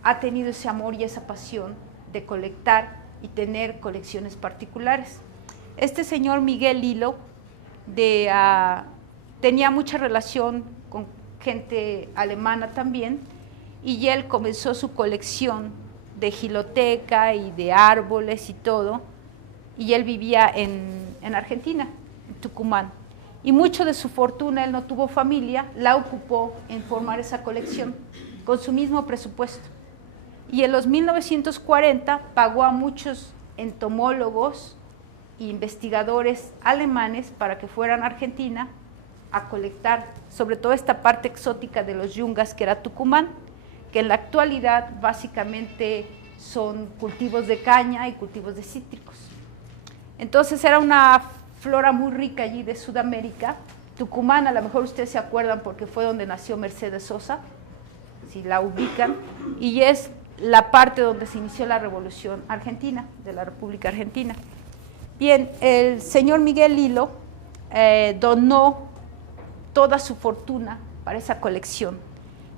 ha tenido ese amor y esa pasión de colectar y tener colecciones particulares. Este señor Miguel Lilo tenía mucha relación con gente alemana también, y él comenzó su colección de giloteca y de árboles y todo, y él vivía en Argentina, en Tucumán. Y mucho de su fortuna, él no tuvo familia, la ocupó en formar esa colección con su mismo presupuesto. Y en los 1940 pagó a muchos entomólogos e investigadores alemanes para que fueran a Argentina a colectar sobre todo esta parte exótica de los yungas que era Tucumán, que en la actualidad básicamente son cultivos de caña y cultivos de cítricos. Entonces era una flora muy rica allí de Sudamérica. Tucumán, a lo mejor ustedes se acuerdan porque fue donde nació Mercedes Sosa, si la ubican, y es la parte donde se inició la Revolución Argentina, de la República Argentina. Bien, el señor Miguel Lilo donó toda su fortuna para esa colección,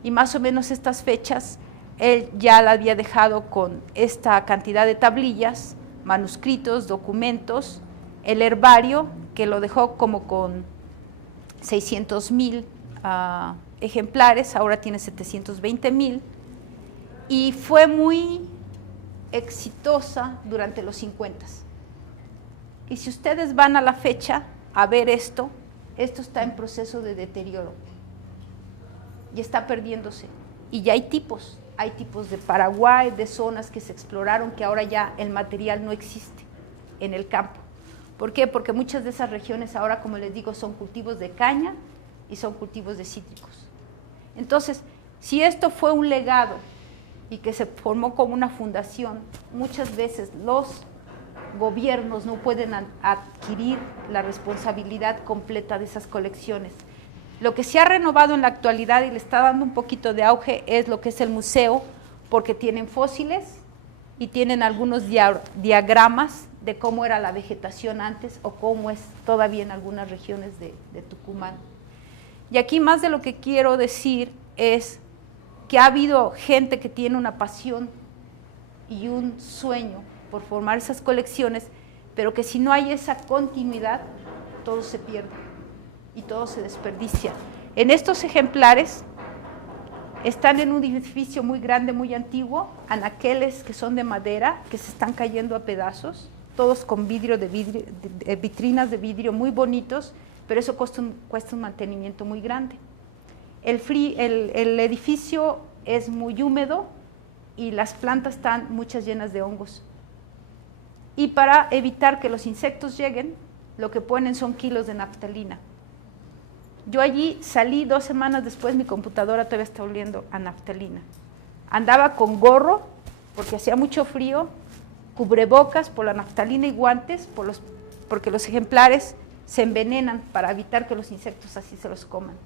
y más o menos estas fechas él ya la había dejado con esta cantidad de tablillas, manuscritos, documentos, el herbario, que lo dejó como con 600,000 ejemplares, ahora tiene 720,000, y fue muy exitosa durante los 50. Y si ustedes van a la fecha a ver esto está en proceso de deterioro y está perdiéndose. Y ya hay tipos de Paraguay, de zonas que se exploraron, que ahora ya el material no existe en el campo. ¿Por qué? Porque muchas de esas regiones ahora, como les digo, son cultivos de caña y son cultivos de cítricos. Entonces, si esto fue un legado y que se formó como una fundación, muchas veces los gobiernos no pueden adquirir la responsabilidad completa de esas colecciones. Lo que se ha renovado en la actualidad y le está dando un poquito de auge es lo que es el museo, porque tienen fósiles y tienen algunos diagramas de cómo era la vegetación antes o cómo es todavía en algunas regiones de Tucumán. Y aquí más de lo que quiero decir es que ha habido gente que tiene una pasión y un sueño por formar esas colecciones, pero que si no hay esa continuidad, todo se pierde y todo se desperdicia. En estos ejemplares están en un edificio muy grande, muy antiguo, anaqueles que son de madera, que se están cayendo a pedazos, todos con vitrinas de vidrio muy bonitos, pero eso cuesta un mantenimiento muy grande. El edificio es muy húmedo y las plantas están muchas llenas de hongos. Y para evitar que los insectos lleguen, lo que ponen son kilos de naftalina. Yo allí salí 2 semanas después, mi computadora todavía está oliendo a naftalina. Andaba con gorro, porque hacía mucho frío, cubrebocas por la naftalina y guantes, porque los ejemplares se envenenan para evitar que los insectos así se los coman.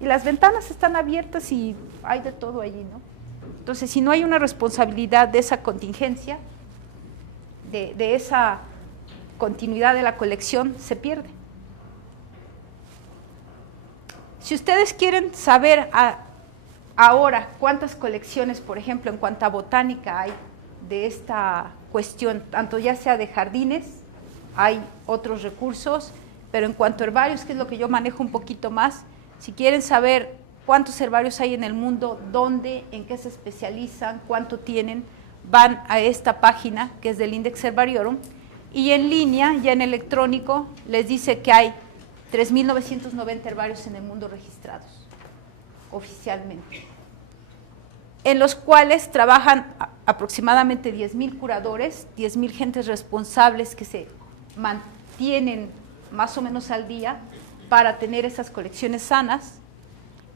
Y las ventanas están abiertas y hay de todo allí, ¿no? Entonces, si no hay una responsabilidad de esa contingencia, de esa continuidad de la colección, se pierde. Si ustedes quieren saber ahora cuántas colecciones, por ejemplo, en cuanto a botánica hay de esta cuestión, tanto ya sea de jardines, hay otros recursos, pero en cuanto a herbarios, que es lo que yo manejo un poquito más, si quieren saber cuántos herbarios hay en el mundo, dónde, en qué se especializan, cuánto tienen, van a esta página que es del Index Herbariorum, y en línea, ya en electrónico, les dice que hay 3.990 herbarios en el mundo registrados oficialmente, en los cuales trabajan aproximadamente 10,000 curadores, 10,000 gentes responsables que se mantienen más o menos al día para tener esas colecciones sanas,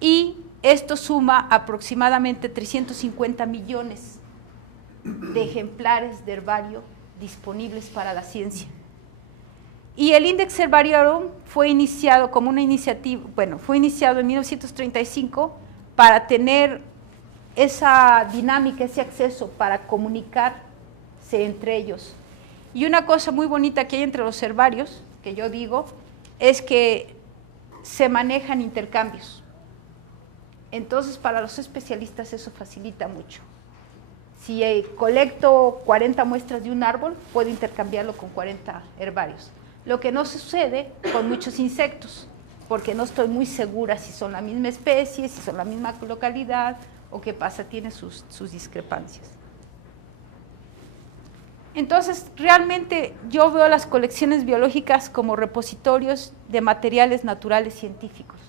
y esto suma aproximadamente 350 millones de ejemplares de herbario disponibles para la ciencia. Y el Index Herbariorum fue iniciado como una iniciativa, fue iniciado en 1935 para tener esa dinámica, ese acceso para comunicarse entre ellos. Y una cosa muy bonita que hay entre los herbarios, que yo digo, es que se manejan intercambios. Entonces, para los especialistas eso facilita mucho. Si colecto 40 muestras de un árbol, puedo intercambiarlo con 40 herbarios. Lo que no sucede con muchos insectos, porque no estoy muy segura si son la misma especie, si son la misma localidad, o qué pasa, tiene sus discrepancias. Entonces, realmente yo veo las colecciones biológicas como repositorios de materiales naturales científicos.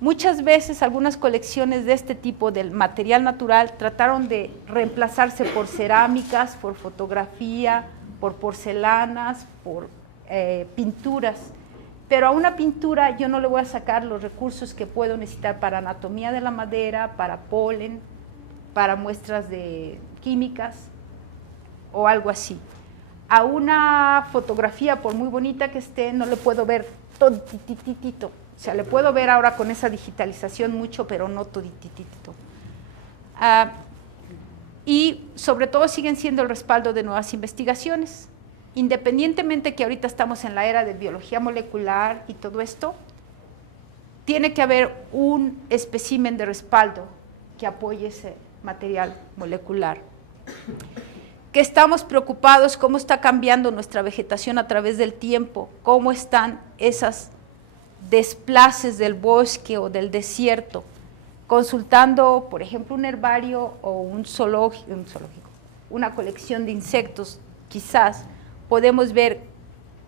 Muchas veces algunas colecciones de este tipo del material natural trataron de reemplazarse por cerámicas, por fotografía, por porcelanas, por pinturas, pero a una pintura yo no le voy a sacar los recursos que puedo necesitar para anatomía de la madera, para polen, para muestras de químicas o algo así. A una fotografía, por muy bonita que esté, no le puedo ver todititito. O sea, le puedo ver ahora con esa digitalización mucho, pero no todititito. Y sobre todo siguen siendo el respaldo de nuevas investigaciones. Independientemente que ahorita estamos en la era de biología molecular y todo esto, tiene que haber un espécimen de respaldo que apoye ese material molecular. Que estamos preocupados cómo está cambiando nuestra vegetación a través del tiempo, cómo están esas desplaces del bosque o del desierto, consultando, por ejemplo, un herbario o un zoológico, una colección de insectos, quizás podemos ver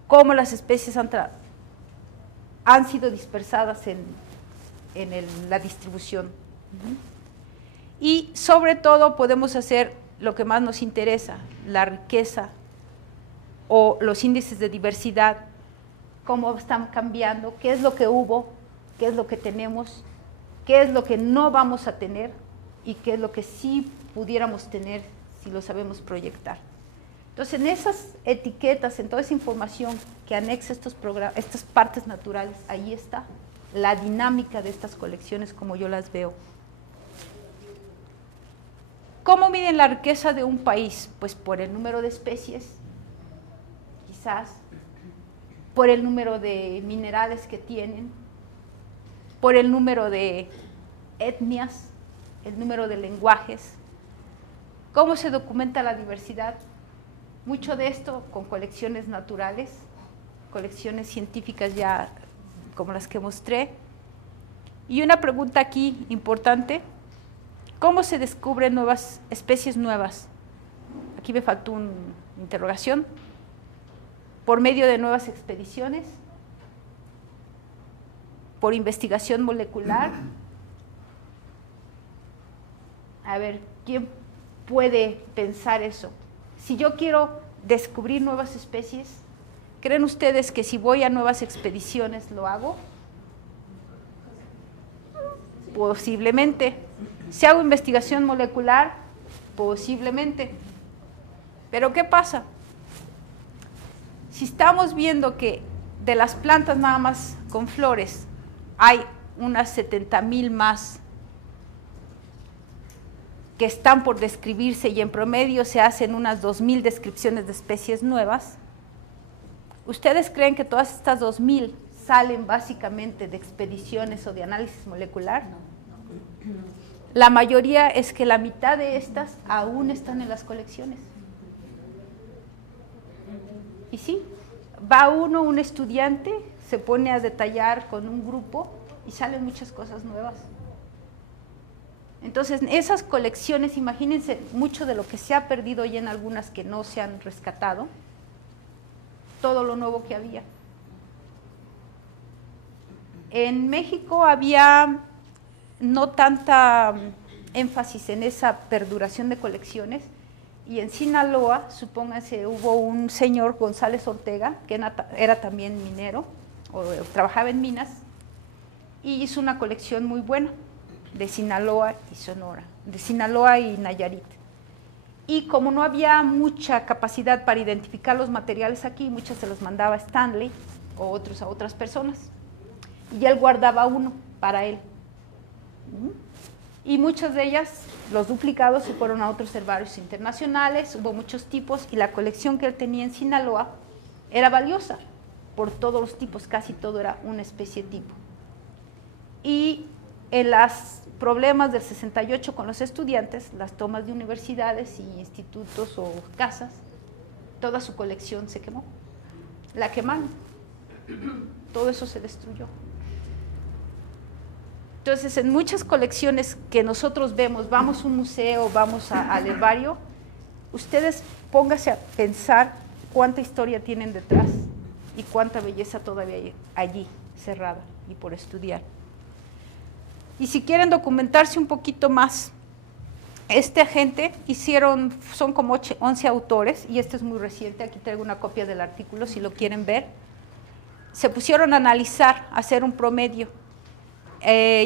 cómo las especies han sido dispersadas en la distribución. Y sobre todo podemos hacer lo que más nos interesa, la riqueza o los índices de diversidad, cómo están cambiando, qué es lo que hubo, qué es lo que tenemos, qué es lo que no vamos a tener y qué es lo que sí pudiéramos tener si lo sabemos proyectar. Entonces, en esas etiquetas, en toda esa información que anexa estas partes naturales, ahí está la dinámica de estas colecciones como yo las veo. ¿Cómo miden la riqueza de un país? Pues por el número de especies, quizás, por el número de minerales que tienen, por el número de etnias, el número de lenguajes. ¿Cómo se documenta la diversidad? Mucho de esto con colecciones naturales, colecciones científicas ya como las que mostré. Y una pregunta aquí importante, ¿cómo se descubren nuevas especies nuevas? Aquí me faltó una interrogación. Por medio de nuevas expediciones, por investigación molecular. A ver, ¿quién puede pensar eso? Si yo quiero descubrir nuevas especies, ¿creen ustedes que si voy a nuevas expediciones lo hago? Posiblemente. Si hago investigación molecular, posiblemente. Pero ¿qué pasa? Si estamos viendo que de las plantas nada más con flores hay unas 70,000 más que están por describirse y en promedio se hacen unas 2,000 descripciones de especies nuevas, ¿ustedes creen que todas estas 2,000 salen básicamente de expediciones o de análisis molecular? No. La mayoría es que la mitad de estas aún están en las colecciones. Y sí, va un estudiante, se pone a detallar con un grupo y salen muchas cosas nuevas. Entonces, esas colecciones, imagínense mucho de lo que se ha perdido y en algunas que no se han rescatado, todo lo nuevo que había. En México había no tanta énfasis en esa perduración de colecciones, y en Sinaloa, supónganse, hubo un señor, González Ortega, que era también minero, o trabajaba en minas, y hizo una colección muy buena de Sinaloa y Sonora, de Sinaloa y Nayarit. Y como no había mucha capacidad para identificar los materiales aquí, muchos se los mandaba a Stanley o otros a otras personas. Y él guardaba uno para él. Y muchas de ellas, los duplicados, se fueron a otros herbarios internacionales, hubo muchos tipos, y la colección que él tenía en Sinaloa era valiosa por todos los tipos, casi todo era una especie tipo. Y en los problemas del 68 con los estudiantes, las tomas de universidades y institutos o casas, toda su colección se quemó. La quemaron. Todo eso se destruyó. Entonces, en muchas colecciones que nosotros vemos, vamos a un museo, vamos al herbario, ustedes pónganse a pensar cuánta historia tienen detrás y cuánta belleza todavía hay allí, cerrada y por estudiar. Y si quieren documentarse un poquito más, este agente son como 11 autores, y este es muy reciente, aquí traigo una copia del artículo si lo quieren ver. Se pusieron a analizar, a hacer un promedio.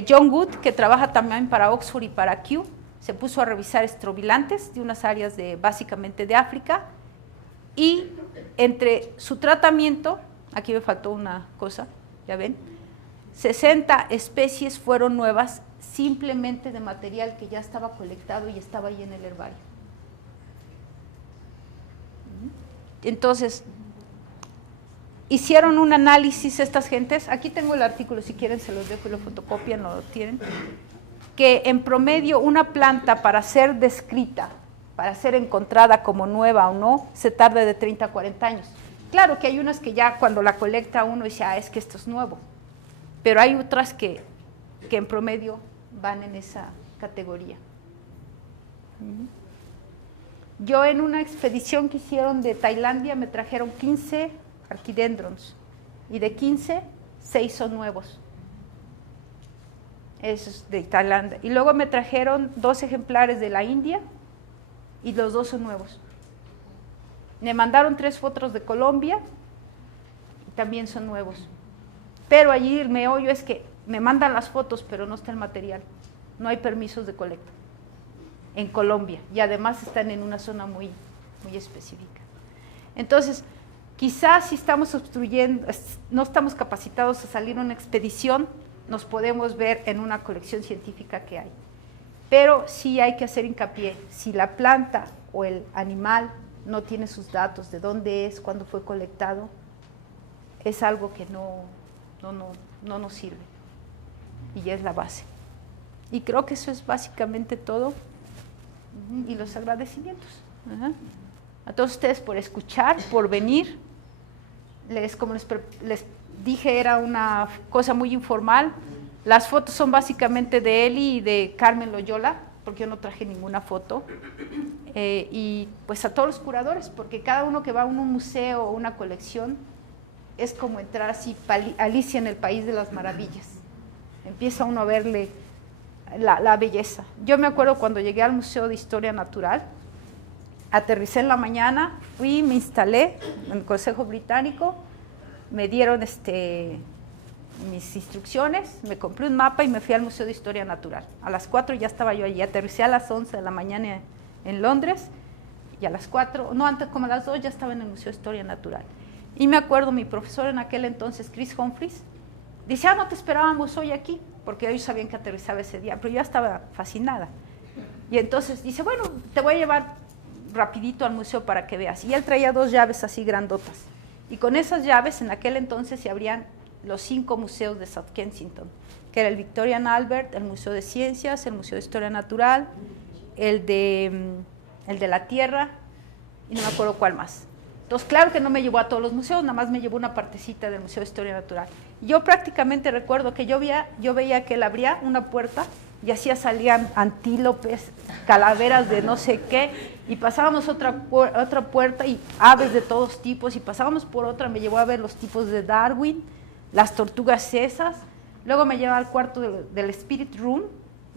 John Wood, que trabaja también para Oxford y para Kew, se puso a revisar estrobilantes de unas áreas básicamente de África, y entre su tratamiento, aquí me faltó una cosa, ya ven, 60 especies fueron nuevas simplemente de material que ya estaba colectado y estaba ahí en el herbario. Entonces, hicieron un análisis estas gentes, aquí tengo el artículo, si quieren se los dejo y lo fotocopian, no lo tienen, que en promedio una planta para ser descrita, para ser encontrada como nueva o no, se tarda de 30 a 40 años. Claro que hay unas que ya cuando la colecta uno dice, es que esto es nuevo, pero hay otras que en promedio van en esa categoría. Yo en una expedición que hicieron de Tailandia me trajeron 15 arquidendrons, y de 15, 6 son nuevos. Eso es de Tailandia. Y luego me trajeron 2 ejemplares de la India, y los 2 son nuevos. Me mandaron 3 fotos de Colombia, y también son nuevos. Pero allí el meollo es que me mandan las fotos, pero no está el material. No hay permisos de colecta en Colombia, y además están en una zona muy, muy específica. Entonces, quizás si estamos obstruyendo, no estamos capacitados a salir a una expedición, nos podemos ver en una colección científica que hay. Pero sí hay que hacer hincapié, si la planta o el animal no tiene sus datos, de dónde es, cuándo fue colectado, es algo que no nos sirve, y ya es la base. Y creo que eso es básicamente todo, y los agradecimientos a todos ustedes por escuchar, por venir. Como les dije, era una cosa muy informal. Las fotos son básicamente de Eli y de Carmen Loyola, porque yo no traje ninguna foto, y pues a todos los curadores, porque cada uno que va a un museo o una colección es como entrar así, Alicia en el País de las Maravillas. Empieza uno a verle la belleza. Yo me acuerdo cuando llegué al Museo de Historia Natural, aterricé en la mañana, fui, me instalé en el Consejo Británico, me dieron mis instrucciones, me compré un mapa y me fui al Museo de Historia Natural. A las 4 ya estaba yo allí, aterricé a las 11 de la mañana en Londres, y a las 4, no, antes como a las 2 ya estaba en el Museo de Historia Natural. Y me acuerdo, mi profesor en aquel entonces, Chris Humphries, dice, no te esperábamos hoy aquí, porque ellos sabían que aterrizaba ese día, pero yo estaba fascinada. Y entonces dice, bueno, te voy a llevar rapidito al museo para que veas. Y él traía 2 llaves así grandotas. Y con esas llaves en aquel entonces se abrían los 5 museos de South Kensington, que era el Victoria and Albert, el Museo de Ciencias, el Museo de Historia Natural, el de la Tierra, y no me acuerdo cuál más. Entonces, claro que no me llevó a todos los museos, nada más me llevó una partecita del Museo de Historia Natural. Yo prácticamente recuerdo que yo veía que él abría una puerta y así salían antílopes, calaveras de no sé qué, y pasábamos otra puerta y aves de todos tipos, y pasábamos por otra, me llevó a ver los tipos de Darwin, las tortugas esas, luego me llevó al cuarto del Spirit Room,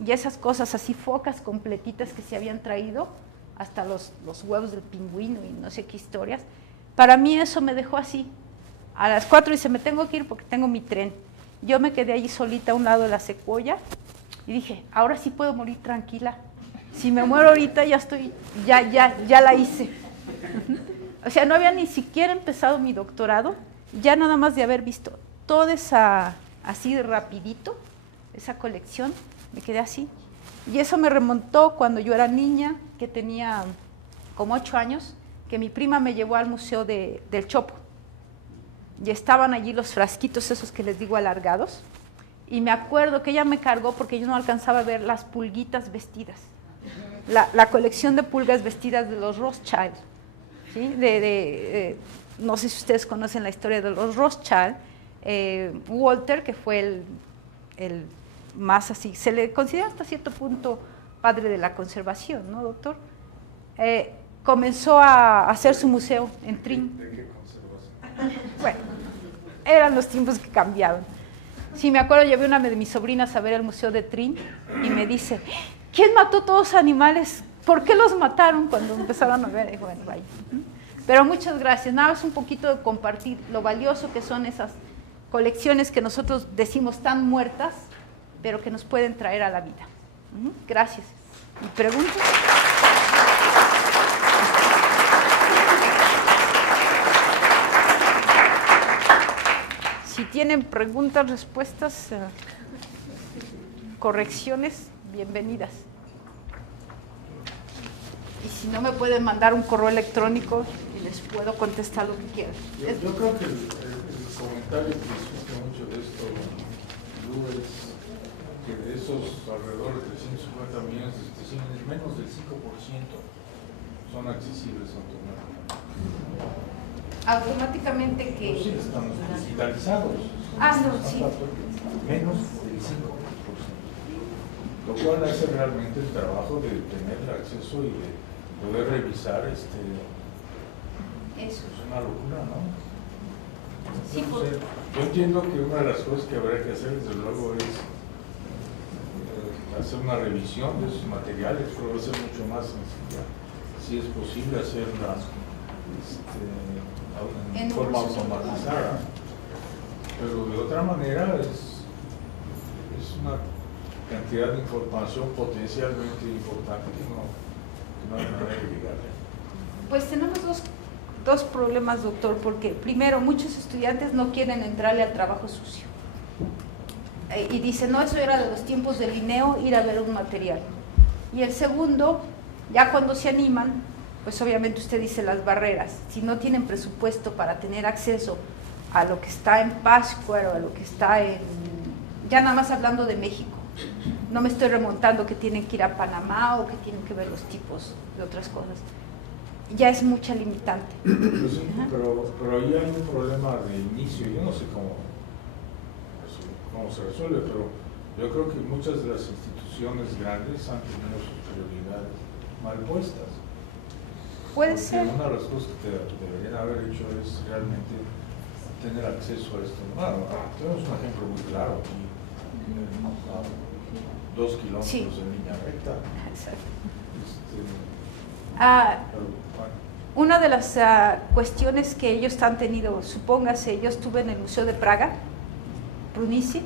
y esas cosas así, focas completitas que se habían traído, hasta los huevos del pingüino y no sé qué historias. Para mí eso me dejó así. A las 4 dice, me tengo que ir porque tengo mi tren. Yo me quedé allí solita a un lado de la secuoya y dije, ahora sí puedo morir tranquila. Si me muero ahorita ya la hice. O sea, no había ni siquiera empezado mi doctorado, ya nada más de haber visto toda esa, así de rapidito, esa colección, me quedé así. Y eso me remontó cuando yo era niña, que tenía como 8 años, que mi prima me llevó al Museo del Chopo. Y estaban allí los frasquitos esos que les digo alargados. Y me acuerdo que ella me cargó porque yo no alcanzaba a ver las pulguitas vestidas. La colección de pulgas vestidas de los Rothschild. ¿Sí? No sé si ustedes conocen la historia de los Rothschild. Walter, que fue el más así. Se le considera hasta cierto punto padre de la conservación, ¿no, doctor? Comenzó a hacer su museo en Trin. ¿De qué conservación? Bueno, eran los tiempos que cambiaron. Sí, me acuerdo, llevé a una de mis sobrinas a ver el museo de Trin y me dice, ¿quién mató todos los animales? ¿Por qué los mataron cuando empezaron a ver? Y bueno, vaya. Pero muchas gracias. Nada más un poquito de compartir lo valioso que son esas colecciones que nosotros decimos tan muertas, pero que nos pueden traer a la vida. Gracias. ¿Y preguntas? Si tienen preguntas, respuestas, correcciones, bienvenidas. Y si no, me pueden mandar un correo electrónico y les puedo contestar lo que quieran. Yo creo que el comentario que discute mucho de esto, Lu, es que de esos alrededor de 350 millones de estaciones, menos del 5% son accesibles automáticamente. Automáticamente que... Pues sí, están digitalizados. No, sí. Menos del 5%. Lo cual hace realmente el trabajo de tener el acceso y de poder revisar Eso. Es una locura, ¿no? Sí, Entonces, yo entiendo que una de las cosas que habría que hacer, desde luego, es hacer una revisión de esos materiales, pero va a ser mucho más sencilla. Si es posible hacerla en forma automatizada. Pero de otra manera es una cantidad de información potencialmente importante que no hay manera de llegarle. Pues tenemos dos problemas, doctor, porque primero, muchos estudiantes no quieren entrarle al trabajo sucio. Y dicen, no, eso era de los tiempos de Linneo, ir a ver un material. Y el segundo, ya cuando se animan, pues obviamente usted dice las barreras. Si no tienen presupuesto para tener acceso a lo que está en Pátzcuaro, a lo que está en... Ya nada más hablando de México. No me estoy remontando que tienen que ir a Panamá o que tienen que ver los tipos de otras cosas. Ya es mucha limitante. Pues sí, pero ahí hay un problema de inicio. Yo no sé cómo se resuelve, pero yo creo que muchas de las instituciones grandes han tenido sus prioridades mal puestas. Puede Porque ser. una de las cosas que deberían haber hecho es realmente tener acceso a esto. Bueno, tenemos un ejemplo muy claro aquí, a 2 kilómetros Sí. en línea recta. Exacto. Pero, bueno. Una de las cuestiones que ellos han tenido, supóngase, yo estuve en el Museo de Praga, Prunici,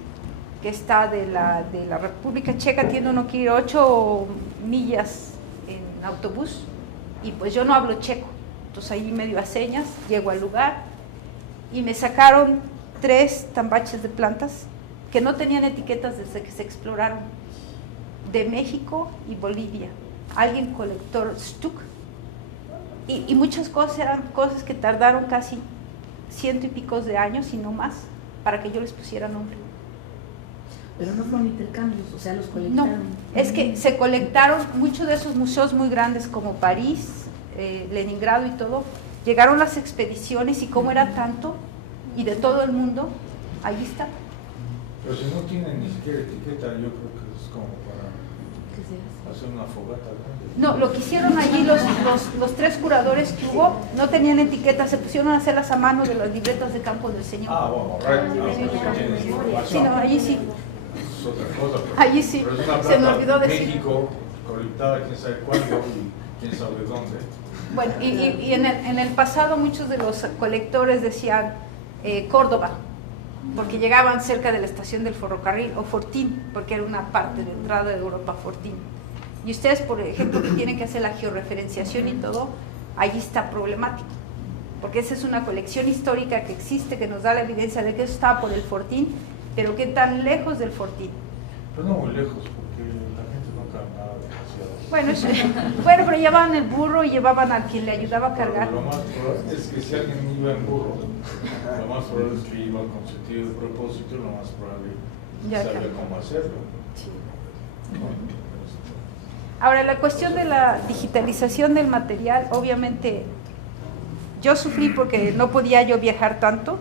que está de la República Checa, tiene uno que ir 8 millas en autobús, y pues yo no hablo checo, entonces ahí medio a señas, llego al lugar, y me sacaron 3 tambaches de plantas que no tenían etiquetas desde que se exploraron, de México y Bolivia. Alguien colector Stuck, y muchas cosas eran cosas que tardaron casi 100 y pico de años y no más para que yo les pusiera nombre. Pero no fueron intercambios, o sea, los No, colectaron. es que se colectaron muchos de esos museos muy grandes como París, Leningrado y todo, llegaron las expediciones y como era tanto y de todo el mundo, ahí está. Pero si no tienen ni siquiera etiqueta, yo creo que es como para ¿Qué se hace? hacer una fogata grande. No, lo que hicieron allí los 3 curadores que hubo no tenían etiqueta, se pusieron a hacerlas a mano de las libretas de campo del Señor. Bueno, tienes información. Sí, no, allí sí. Es otra cosa. Allí sí, Pero es una se me planta olvidó decir. México, colectada quién sabe cuándo y quién sabe dónde. Bueno, y en el pasado muchos de los colectores decían Córdoba, porque llegaban cerca de la estación del ferrocarril, o Fortín, porque era una parte de entrada de Europa, Fortín. Y ustedes, por ejemplo, que tienen que hacer la georreferenciación y todo, allí está problemático, porque esa es una colección histórica que existe, que nos da la evidencia de que eso estaba por el Fortín, pero qué tan lejos del Fortín. Pero no muy lejos, porque la gente no caminaba demasiado. Bueno, pero llevaban el burro y llevaban a quien le ayudaba a cargar. Pero lo más probable es que si alguien iba en burro, lo más probable es que iba con sentido de propósito, lo más probable es que sabía cómo hacerlo. ¿No? Ahora, la cuestión de la digitalización del material, obviamente, yo sufrí porque no podía yo viajar tanto,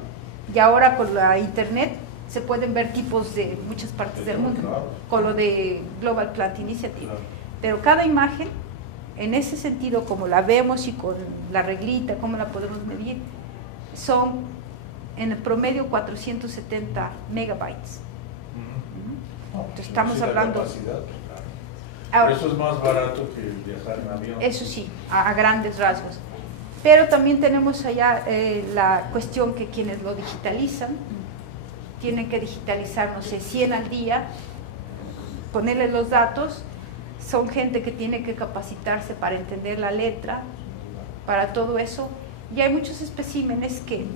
y ahora con la internet se pueden ver tipos de muchas partes del mundo, Claro. con lo de Global Plant Initiative. Claro. Pero cada imagen, en ese sentido, como la vemos y con la reglita, cómo la podemos medir, son en el promedio 470 megabytes. No, Entonces, pues, estamos sí, la hablando- capacidad, pues, claro. Ahora, Pero eso es más barato que viajar en avión. eso sí, a grandes rasgos. Pero también tenemos allá la cuestión que quienes lo digitalizan, tienen que digitalizar, no sé, 100 al día, ponerle los datos, son gente que tiene que capacitarse para entender la letra, para todo eso, y hay muchos especímenes que,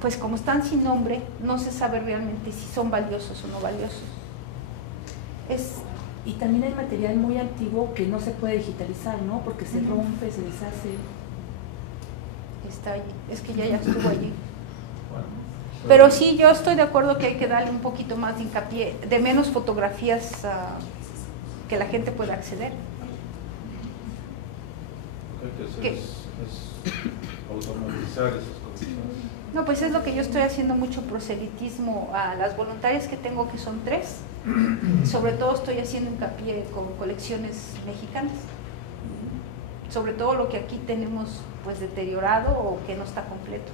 pues como están sin nombre, no se sabe realmente si son valiosos o no valiosos. Y también hay material muy antiguo que no se puede digitalizar, ¿no? Porque se rompe, se deshace. Está allí, es que ya estuvo allí. Bueno, Pero sí, yo estoy de acuerdo que hay que darle un poquito más de hincapié, de menos fotografías que la gente pueda acceder. Lo que hay que hacer ¿Qué? es automatizar esas cosas. No, pues es lo que yo estoy haciendo mucho proselitismo a las voluntarias que tengo, que son 3. Sobre todo estoy haciendo hincapié con colecciones mexicanas. Sobre todo lo que aquí tenemos pues deteriorado o que no está completo.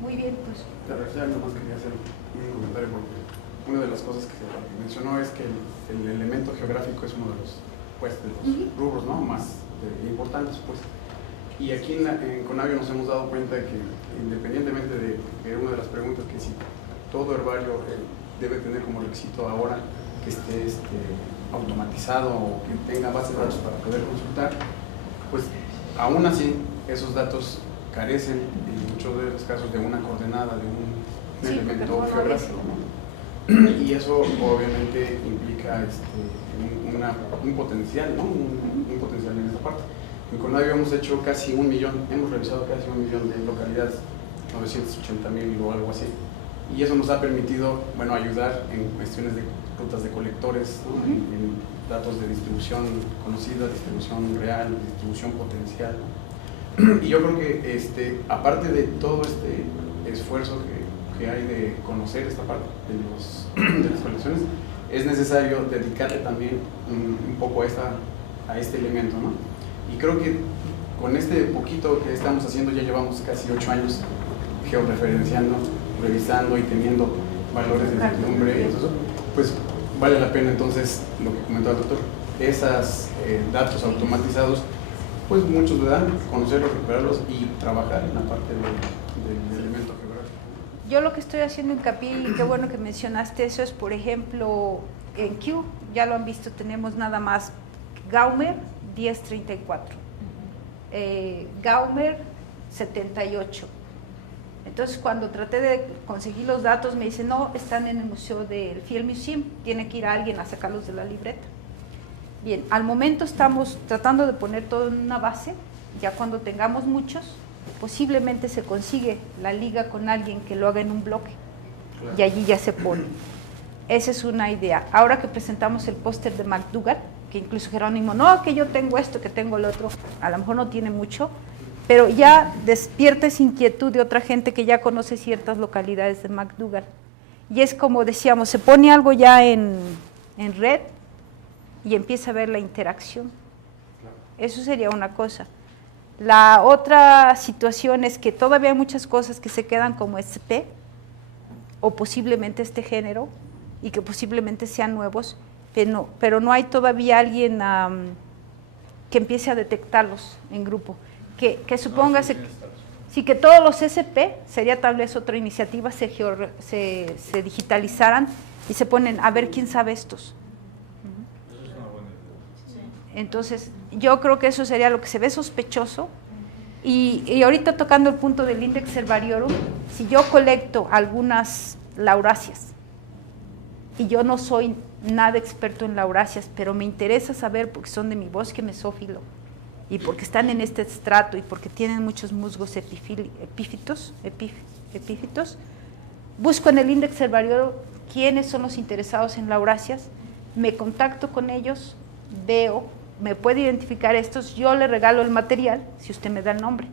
Muy bien, pues. Ya nomás quería hacer un comentario porque una de las cosas que se mencionó es que el elemento geográfico es uno de los, pues, de los rubros, ¿no?, más importantes, pues. Y aquí en Conavio nos hemos dado cuenta que independientemente de que una de las preguntas que si todo herbario debe tener como requisito ahora que esté automatizado o que tenga bases de datos para poder consultar, pues aún así esos datos carecen en muchos de los casos de una coordenada, de un Sí, elemento pero no lo geográfico, ¿no? Y eso obviamente implica un potencial, ¿no? Un potencial en esa parte. En Conavio hemos hecho casi 1 millón, hemos revisado casi 1 millón de localidades, 980,000 o algo así. Y eso nos ha permitido, bueno, ayudar en cuestiones de rutas de colectores, ¿no?, en datos de distribución conocida, distribución real, distribución potencial. Y yo creo que aparte de todo este esfuerzo que hay de conocer esta parte de las colecciones, es necesario dedicarle también un poco a este elemento, ¿no? Y creo que con este poquito que estamos haciendo ya llevamos casi 8 años georreferenciando, revisando y teniendo valores de incertidumbre y todo eso, pues vale la pena entonces, lo que comentó el doctor, esos datos automatizados, pues muchos le dan, conocerlos, recuperarlos y trabajar en la parte del elemento geográfico. Yo lo que estoy haciendo hincapié, y qué bueno que mencionaste eso, es por ejemplo en Q, ya lo han visto, tenemos nada más Gaumer 1034, Gaumer 78. Entonces cuando traté de conseguir los datos me dicen, no, están en el museo del Field Museum, tiene que ir alguien a sacarlos de la libreta. Bien, al momento estamos tratando de poner todo en una base, ya cuando tengamos muchos, posiblemente se consigue la liga con alguien que lo haga en un bloque, claro, y allí ya se pone. Esa es una idea. Ahora que presentamos el póster de McDougall, que incluso Jerónimo, no, que yo tengo esto, que tengo el otro, a lo mejor no tiene mucho, pero ya despierta esa inquietud de otra gente que ya conoce ciertas localidades de McDougall. Y es como decíamos, se pone algo ya en red y empieza a ver la interacción. Eso sería una cosa. La otra situación es que todavía hay muchas cosas que se quedan como SP, o posiblemente este género, y que posiblemente sean nuevos, pero no hay todavía alguien que empiece a detectarlos en grupo. Que supóngase, sí, que todos los SP, sería tal vez otra iniciativa, se digitalizaran y se ponen a ver quién sabe estos. Eso es una buena idea. Entonces, yo creo que eso sería lo que se ve sospechoso. Y ahorita tocando el punto del Index Herbariorum, si yo colecto algunas lauráceas, y yo no soy nada experto en lauráceas, pero me interesa saber porque son de mi bosque mesófilo, y porque están en este estrato, y porque tienen muchos musgos epífitos, busco en el Index Herbariorum quiénes son los interesados en lauráceas, me contacto con ellos, veo, me puede identificar estos, yo le regalo el material si usted me da el nombre.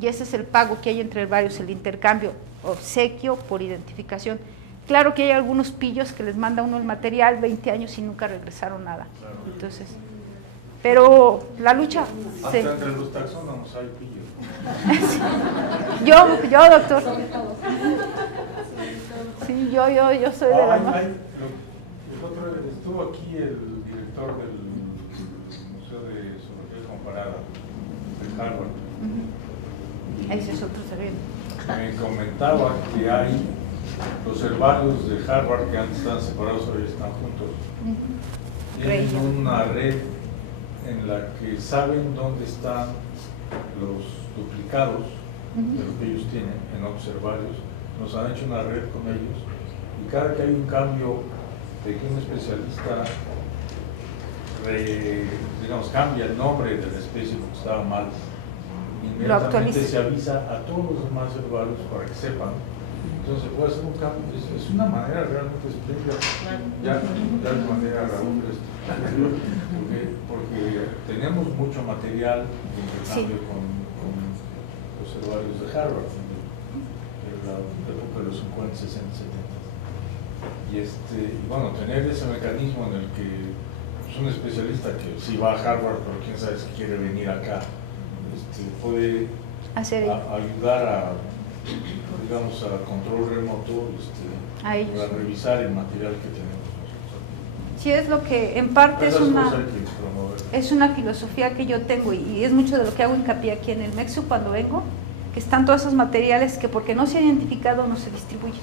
Y ese es el pago que hay entre varios, el intercambio. obsequio por identificación. Claro que hay algunos pillos que les manda uno el material 20 años y nunca regresaron nada. Claro. Entonces, pero la lucha... Hasta se- entre los taxónomos hay pillos. yo, doctor. Sí, yo soy de la... El otro, estuvo aquí el director del Museo de Zoología Comparada de Harvard. Ese es otro terreno. Me comentaba que hay los herbarios de Harvard que antes estaban separados, ahora ya están juntos. Tienen Creía. una red en la que saben dónde están los duplicados de lo que ellos tienen en otros herbarios. Nos han hecho una red con ellos y cada que hay un cambio de que un especialista digamos, cambia el nombre de la especie porque estaba mal, inmediatamente actualiza. se avisa a todos los demás herbarios para que sepan. Entonces se puede hacer un cambio, es una manera realmente espléndida, ya de manera Raúl, porque tenemos mucho material de intercambio con los herbarios de Harvard, de la época de los 50, 60, 70. Y bueno, tener ese mecanismo en el que un especialista que sí va a Harvard, pero quién sabe si quiere venir acá, puede ayudar a, digamos, a control remoto, A ellos. para revisar el material que tenemos. Sí, es lo que en parte es Esas una... cosas hay que promover. Es una filosofía que yo tengo y es mucho de lo que hago hincapié aquí en el Mexu cuando vengo, que están todos esos materiales que porque no se ha identificado no se distribuyen.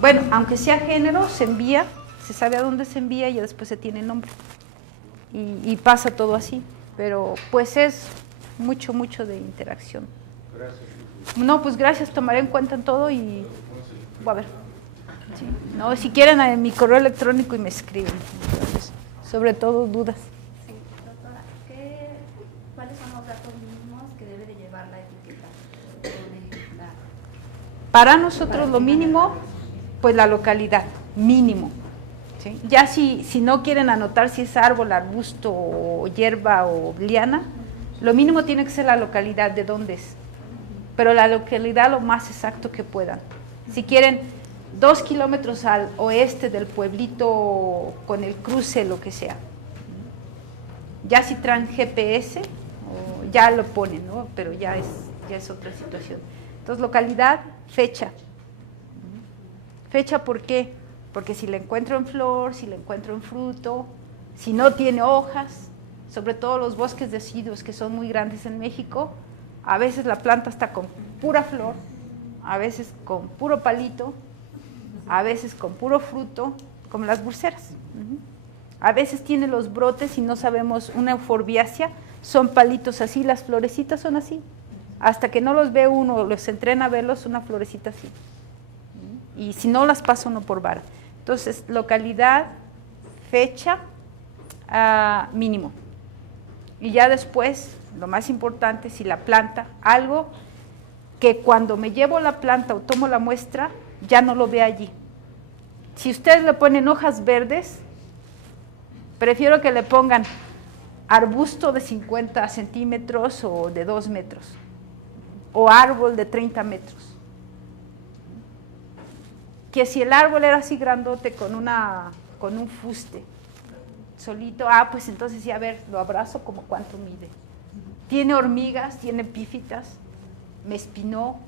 Bueno, aunque sea género, se envía, se sabe a dónde se envía y ya después se tiene nombre. Y pasa todo así, pero pues es mucho de interacción. Gracias. No, pues gracias, tomaré en cuenta en todo y a ver. Sí. No, si quieren en mi correo electrónico y me escriben. Entonces, sobre todo dudas. Sí, doctora, ¿cuáles son los datos mínimos que debe de llevar la etiqueta de un ejemplar? Para nosotros lo mínimo, pues la localidad, mínimo. ¿Sí? Ya si no quieren anotar si es árbol, arbusto, o hierba o liana, lo mínimo tiene que ser la localidad de dónde es. Pero la localidad lo más exacto que puedan. Si quieren 2 kilómetros al oeste del pueblito con el cruce, lo que sea. Ya si traen GPS, ya lo ponen, ¿no? Pero ya es otra situación. Entonces, localidad, fecha. ¿Fecha por qué? Porque si la encuentro en flor, si la encuentro en fruto, si no tiene hojas, sobre todo los bosques deciduos que son muy grandes en México, a veces la planta está con pura flor, a veces con puro palito, a veces con puro fruto, como las burseras. A veces tiene los brotes y no sabemos, una euforbiácea, son palitos así, las florecitas son así. Hasta que no los ve uno, los entrena a verlos, una florecita así. Y si no las pasa uno por vara. Entonces, localidad, fecha, mínimo. Y ya después, lo más importante, si la planta, algo que cuando me llevo la planta o tomo la muestra, ya no lo ve allí. Si ustedes le ponen hojas verdes, prefiero que le pongan arbusto de 50 centímetros o de 2 metros, o árbol de 30 metros. Que si el árbol era así grandote con un fuste solito, pues entonces sí, a ver, lo abrazo como cuánto mide. Tiene hormigas, tiene pífitas, me espinó.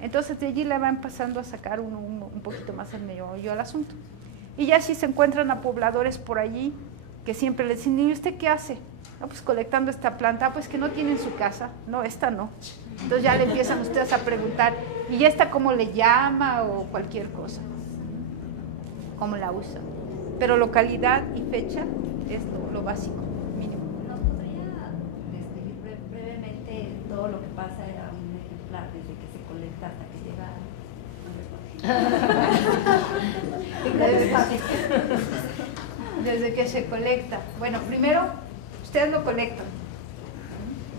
Entonces de allí le van pasando a sacar un poquito más el meollo al asunto. Y ya si se encuentran a pobladores por allí, que siempre les dicen, ¿y usted qué hace? No, pues colectando esta planta, pues que no tiene en su casa. No, esta no. Entonces ya le empiezan ustedes a preguntar, ¿y esta cómo le llama? O cualquier cosa. ¿Cómo la usa? Pero localidad y fecha es lo básico, mínimo. ¿Nos podría describir brevemente todo lo que pasa a un ejemplar desde que se colecta hasta que llega Desde que se colecta. Bueno, primero, ustedes lo colectan,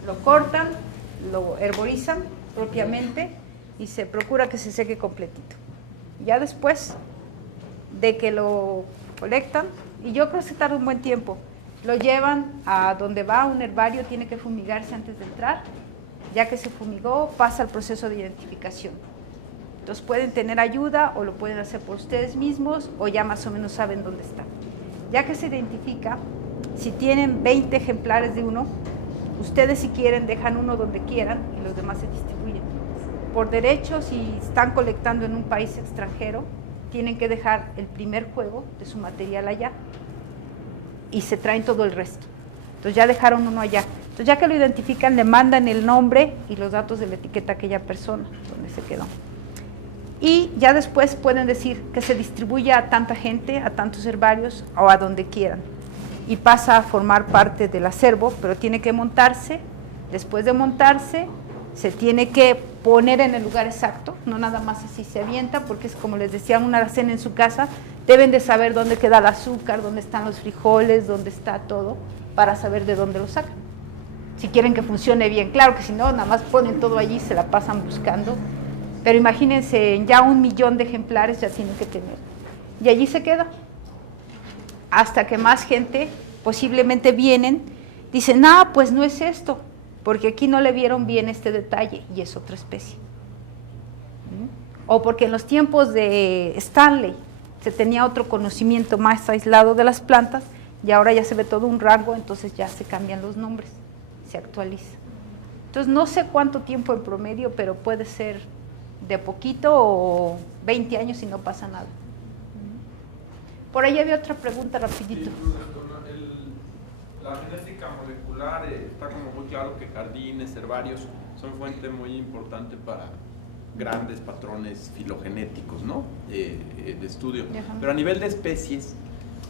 lo cortan, lo herborizan propiamente y se procura que se seque completito. Ya después de que lo colectan, y yo creo que se tarda un buen tiempo, lo llevan a donde va un herbario, tiene que fumigarse antes de entrar. Ya que se fumigó, pasa al proceso de identificación. Entonces pueden tener ayuda o lo pueden hacer por ustedes mismos o ya más o menos saben dónde está. Ya que se identifica, si tienen 20 ejemplares de uno, ustedes si quieren dejan uno donde quieran y los demás se distribuyen. Por derecho, si están colectando en un país extranjero, tienen que dejar el primer juego de su material allá y se traen todo el resto. Entonces ya dejaron uno allá. Entonces ya que lo identifican, le mandan el nombre y los datos de la etiqueta a aquella persona donde se quedó. Y ya después pueden decir que se distribuya a tanta gente, a tantos herbarios o a donde quieran. Y pasa a formar parte del acervo, pero tiene que montarse. Después de montarse, se tiene que poner en el lugar exacto, no nada más así se avienta, porque es como les decía, una cena en su casa, deben de saber dónde queda el azúcar, dónde están los frijoles, dónde está todo, para saber de dónde lo sacan. Si quieren que funcione bien, claro que si no, nada más ponen todo allí, se la pasan buscando, pero imagínense, ya 1 millón de ejemplares ya tienen que tener, y allí se queda, hasta que más gente posiblemente vienen, dicen, ah, pues no es esto, porque aquí no le vieron bien este detalle y es otra especie. O porque en los tiempos de Stanley se tenía otro conocimiento más aislado de las plantas y ahora ya se ve todo un rango, entonces ya se cambian los nombres, se actualiza. Entonces no sé cuánto tiempo en promedio, pero puede ser de poquito o 20 años y no pasa nada. Por ahí había otra pregunta rapidito. Sí, la genética molecular está como muy claro que jardines, herbarios son fuente muy importante para grandes patrones filogenéticos, ¿no? De estudio. Pero a nivel de especies,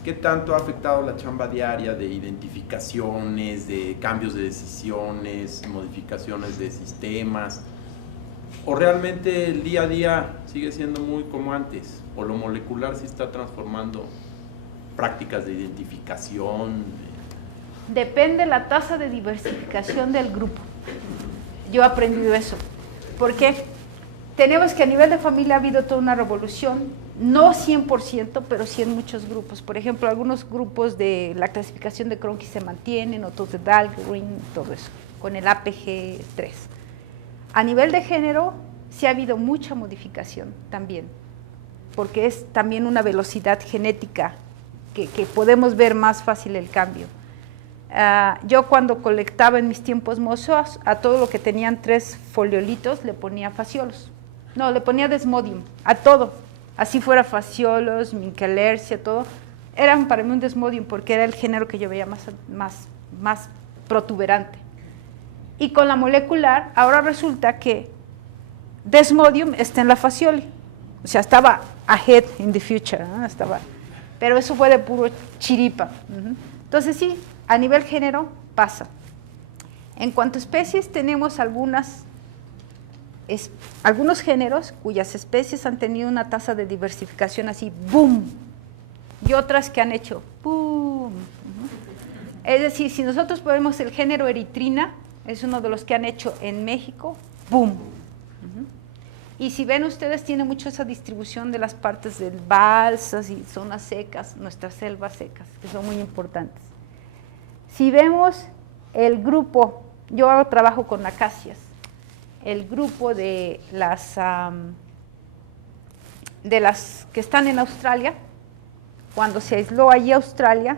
¿qué tanto ha afectado la chamba diaria de identificaciones, de cambios de decisiones, modificaciones de sistemas? ¿O realmente el día a día sigue siendo muy como antes? ¿O lo molecular sí está transformando prácticas de identificación? Depende la tasa de diversificación del grupo. Yo he aprendido eso. ¿Por qué? Tenemos que a nivel de familia ha habido toda una revolución, no 100%, pero sí en muchos grupos. Por ejemplo, algunos grupos de la clasificación de Cronquist se mantienen, otros de Dahlgren, todo eso, con el APG3. A nivel de género, sí ha habido mucha modificación también, porque es también una velocidad genética que podemos ver más fácil el cambio. Yo cuando colectaba en mis tiempos mozos, a todo lo que tenían 3 foliolitos le ponía fasciolos. No, le ponía desmodium, a todo. Así fuera fasciolos, minkelercia, todo. Eran para mí un desmodium porque era el género que yo veía más protuberante. Y con la molecular, ahora resulta que desmodium está en la fascioli. O sea, estaba ahead in the future, ¿no? Pero eso fue de puro chiripa. Entonces sí, a nivel género pasa. En cuanto a especies, tenemos algunos géneros cuyas especies han tenido una tasa de diversificación así, boom, y otras que han hecho, boom. Es decir, si nosotros ponemos el género eritrina, es uno de los que han hecho en México, boom. Y si ven ustedes, tiene mucho esa distribución de las partes del balsas y zonas secas, nuestras selvas secas, que son muy importantes. Si vemos el grupo, yo trabajo con acacias, el grupo de las que están en Australia, cuando se aisló allí Australia,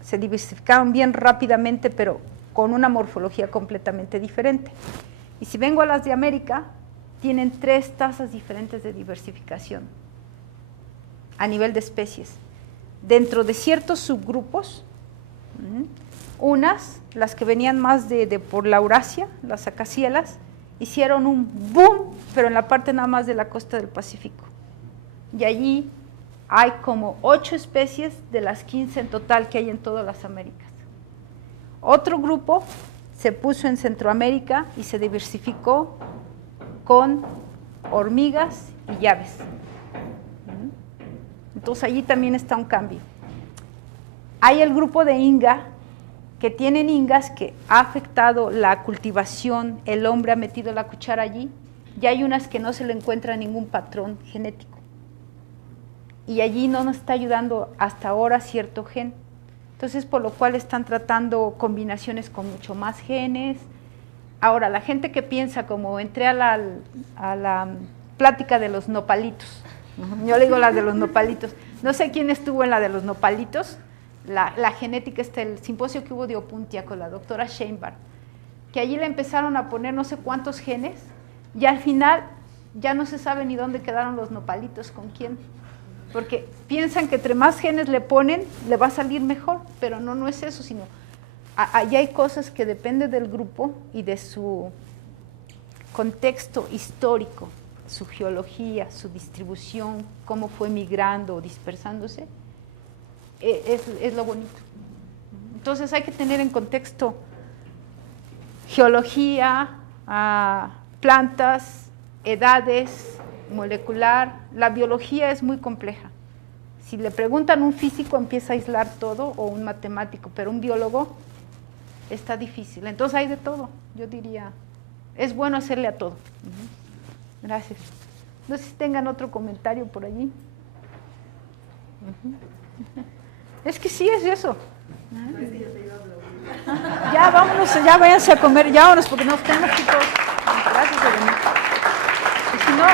se diversificaron bien rápidamente, pero con una morfología completamente diferente. Y si vengo a las de América, tienen 3 tasas diferentes de diversificación a nivel de especies. Dentro de ciertos subgrupos, unas, las que venían más por la Eurasia, las acacielas, hicieron un boom, pero en la parte nada más de la costa del Pacífico. Y allí hay como 8 especies de las 15 en total que hay en todas las Américas. Otro grupo se puso en Centroamérica y se diversificó con hormigas y llaves. Entonces allí también está un cambio. Hay el grupo de Inga, que tienen ingas que ha afectado la cultivación, el hombre ha metido la cuchara allí, y hay unas que no se le encuentra ningún patrón genético. Y allí no nos está ayudando hasta ahora cierto gen. Entonces, por lo cual están tratando combinaciones con mucho más genes. Ahora, la gente que piensa como entré a la plática de los nopalitos. Yo le digo la de los nopalitos. No sé quién estuvo en la de los nopalitos, la genética, el simposio que hubo de Opuntia con la doctora Sheinbaum, que allí le empezaron a poner no sé cuántos genes, y al final ya no se sabe ni dónde quedaron los nopalitos, con quién. Porque piensan que entre más genes le ponen, le va a salir mejor, pero no es eso, sino allí hay cosas que dependen del grupo y de su contexto histórico, su geología, su distribución, cómo fue migrando o dispersándose, es lo bonito. Entonces hay que tener en contexto geología, plantas, edades, molecular. La biología es muy compleja. Si le preguntan a un físico, empieza a aislar todo, o un matemático, pero un biólogo está difícil. Entonces hay de todo, yo diría. Es bueno hacerle a todo. Gracias. No sé si tengan otro comentario por allí. Es que sí es eso. Ya vámonos, ya váyanse a comer, ya vámonos porque nos tenemos que todos. Gracias por venir. Y si no,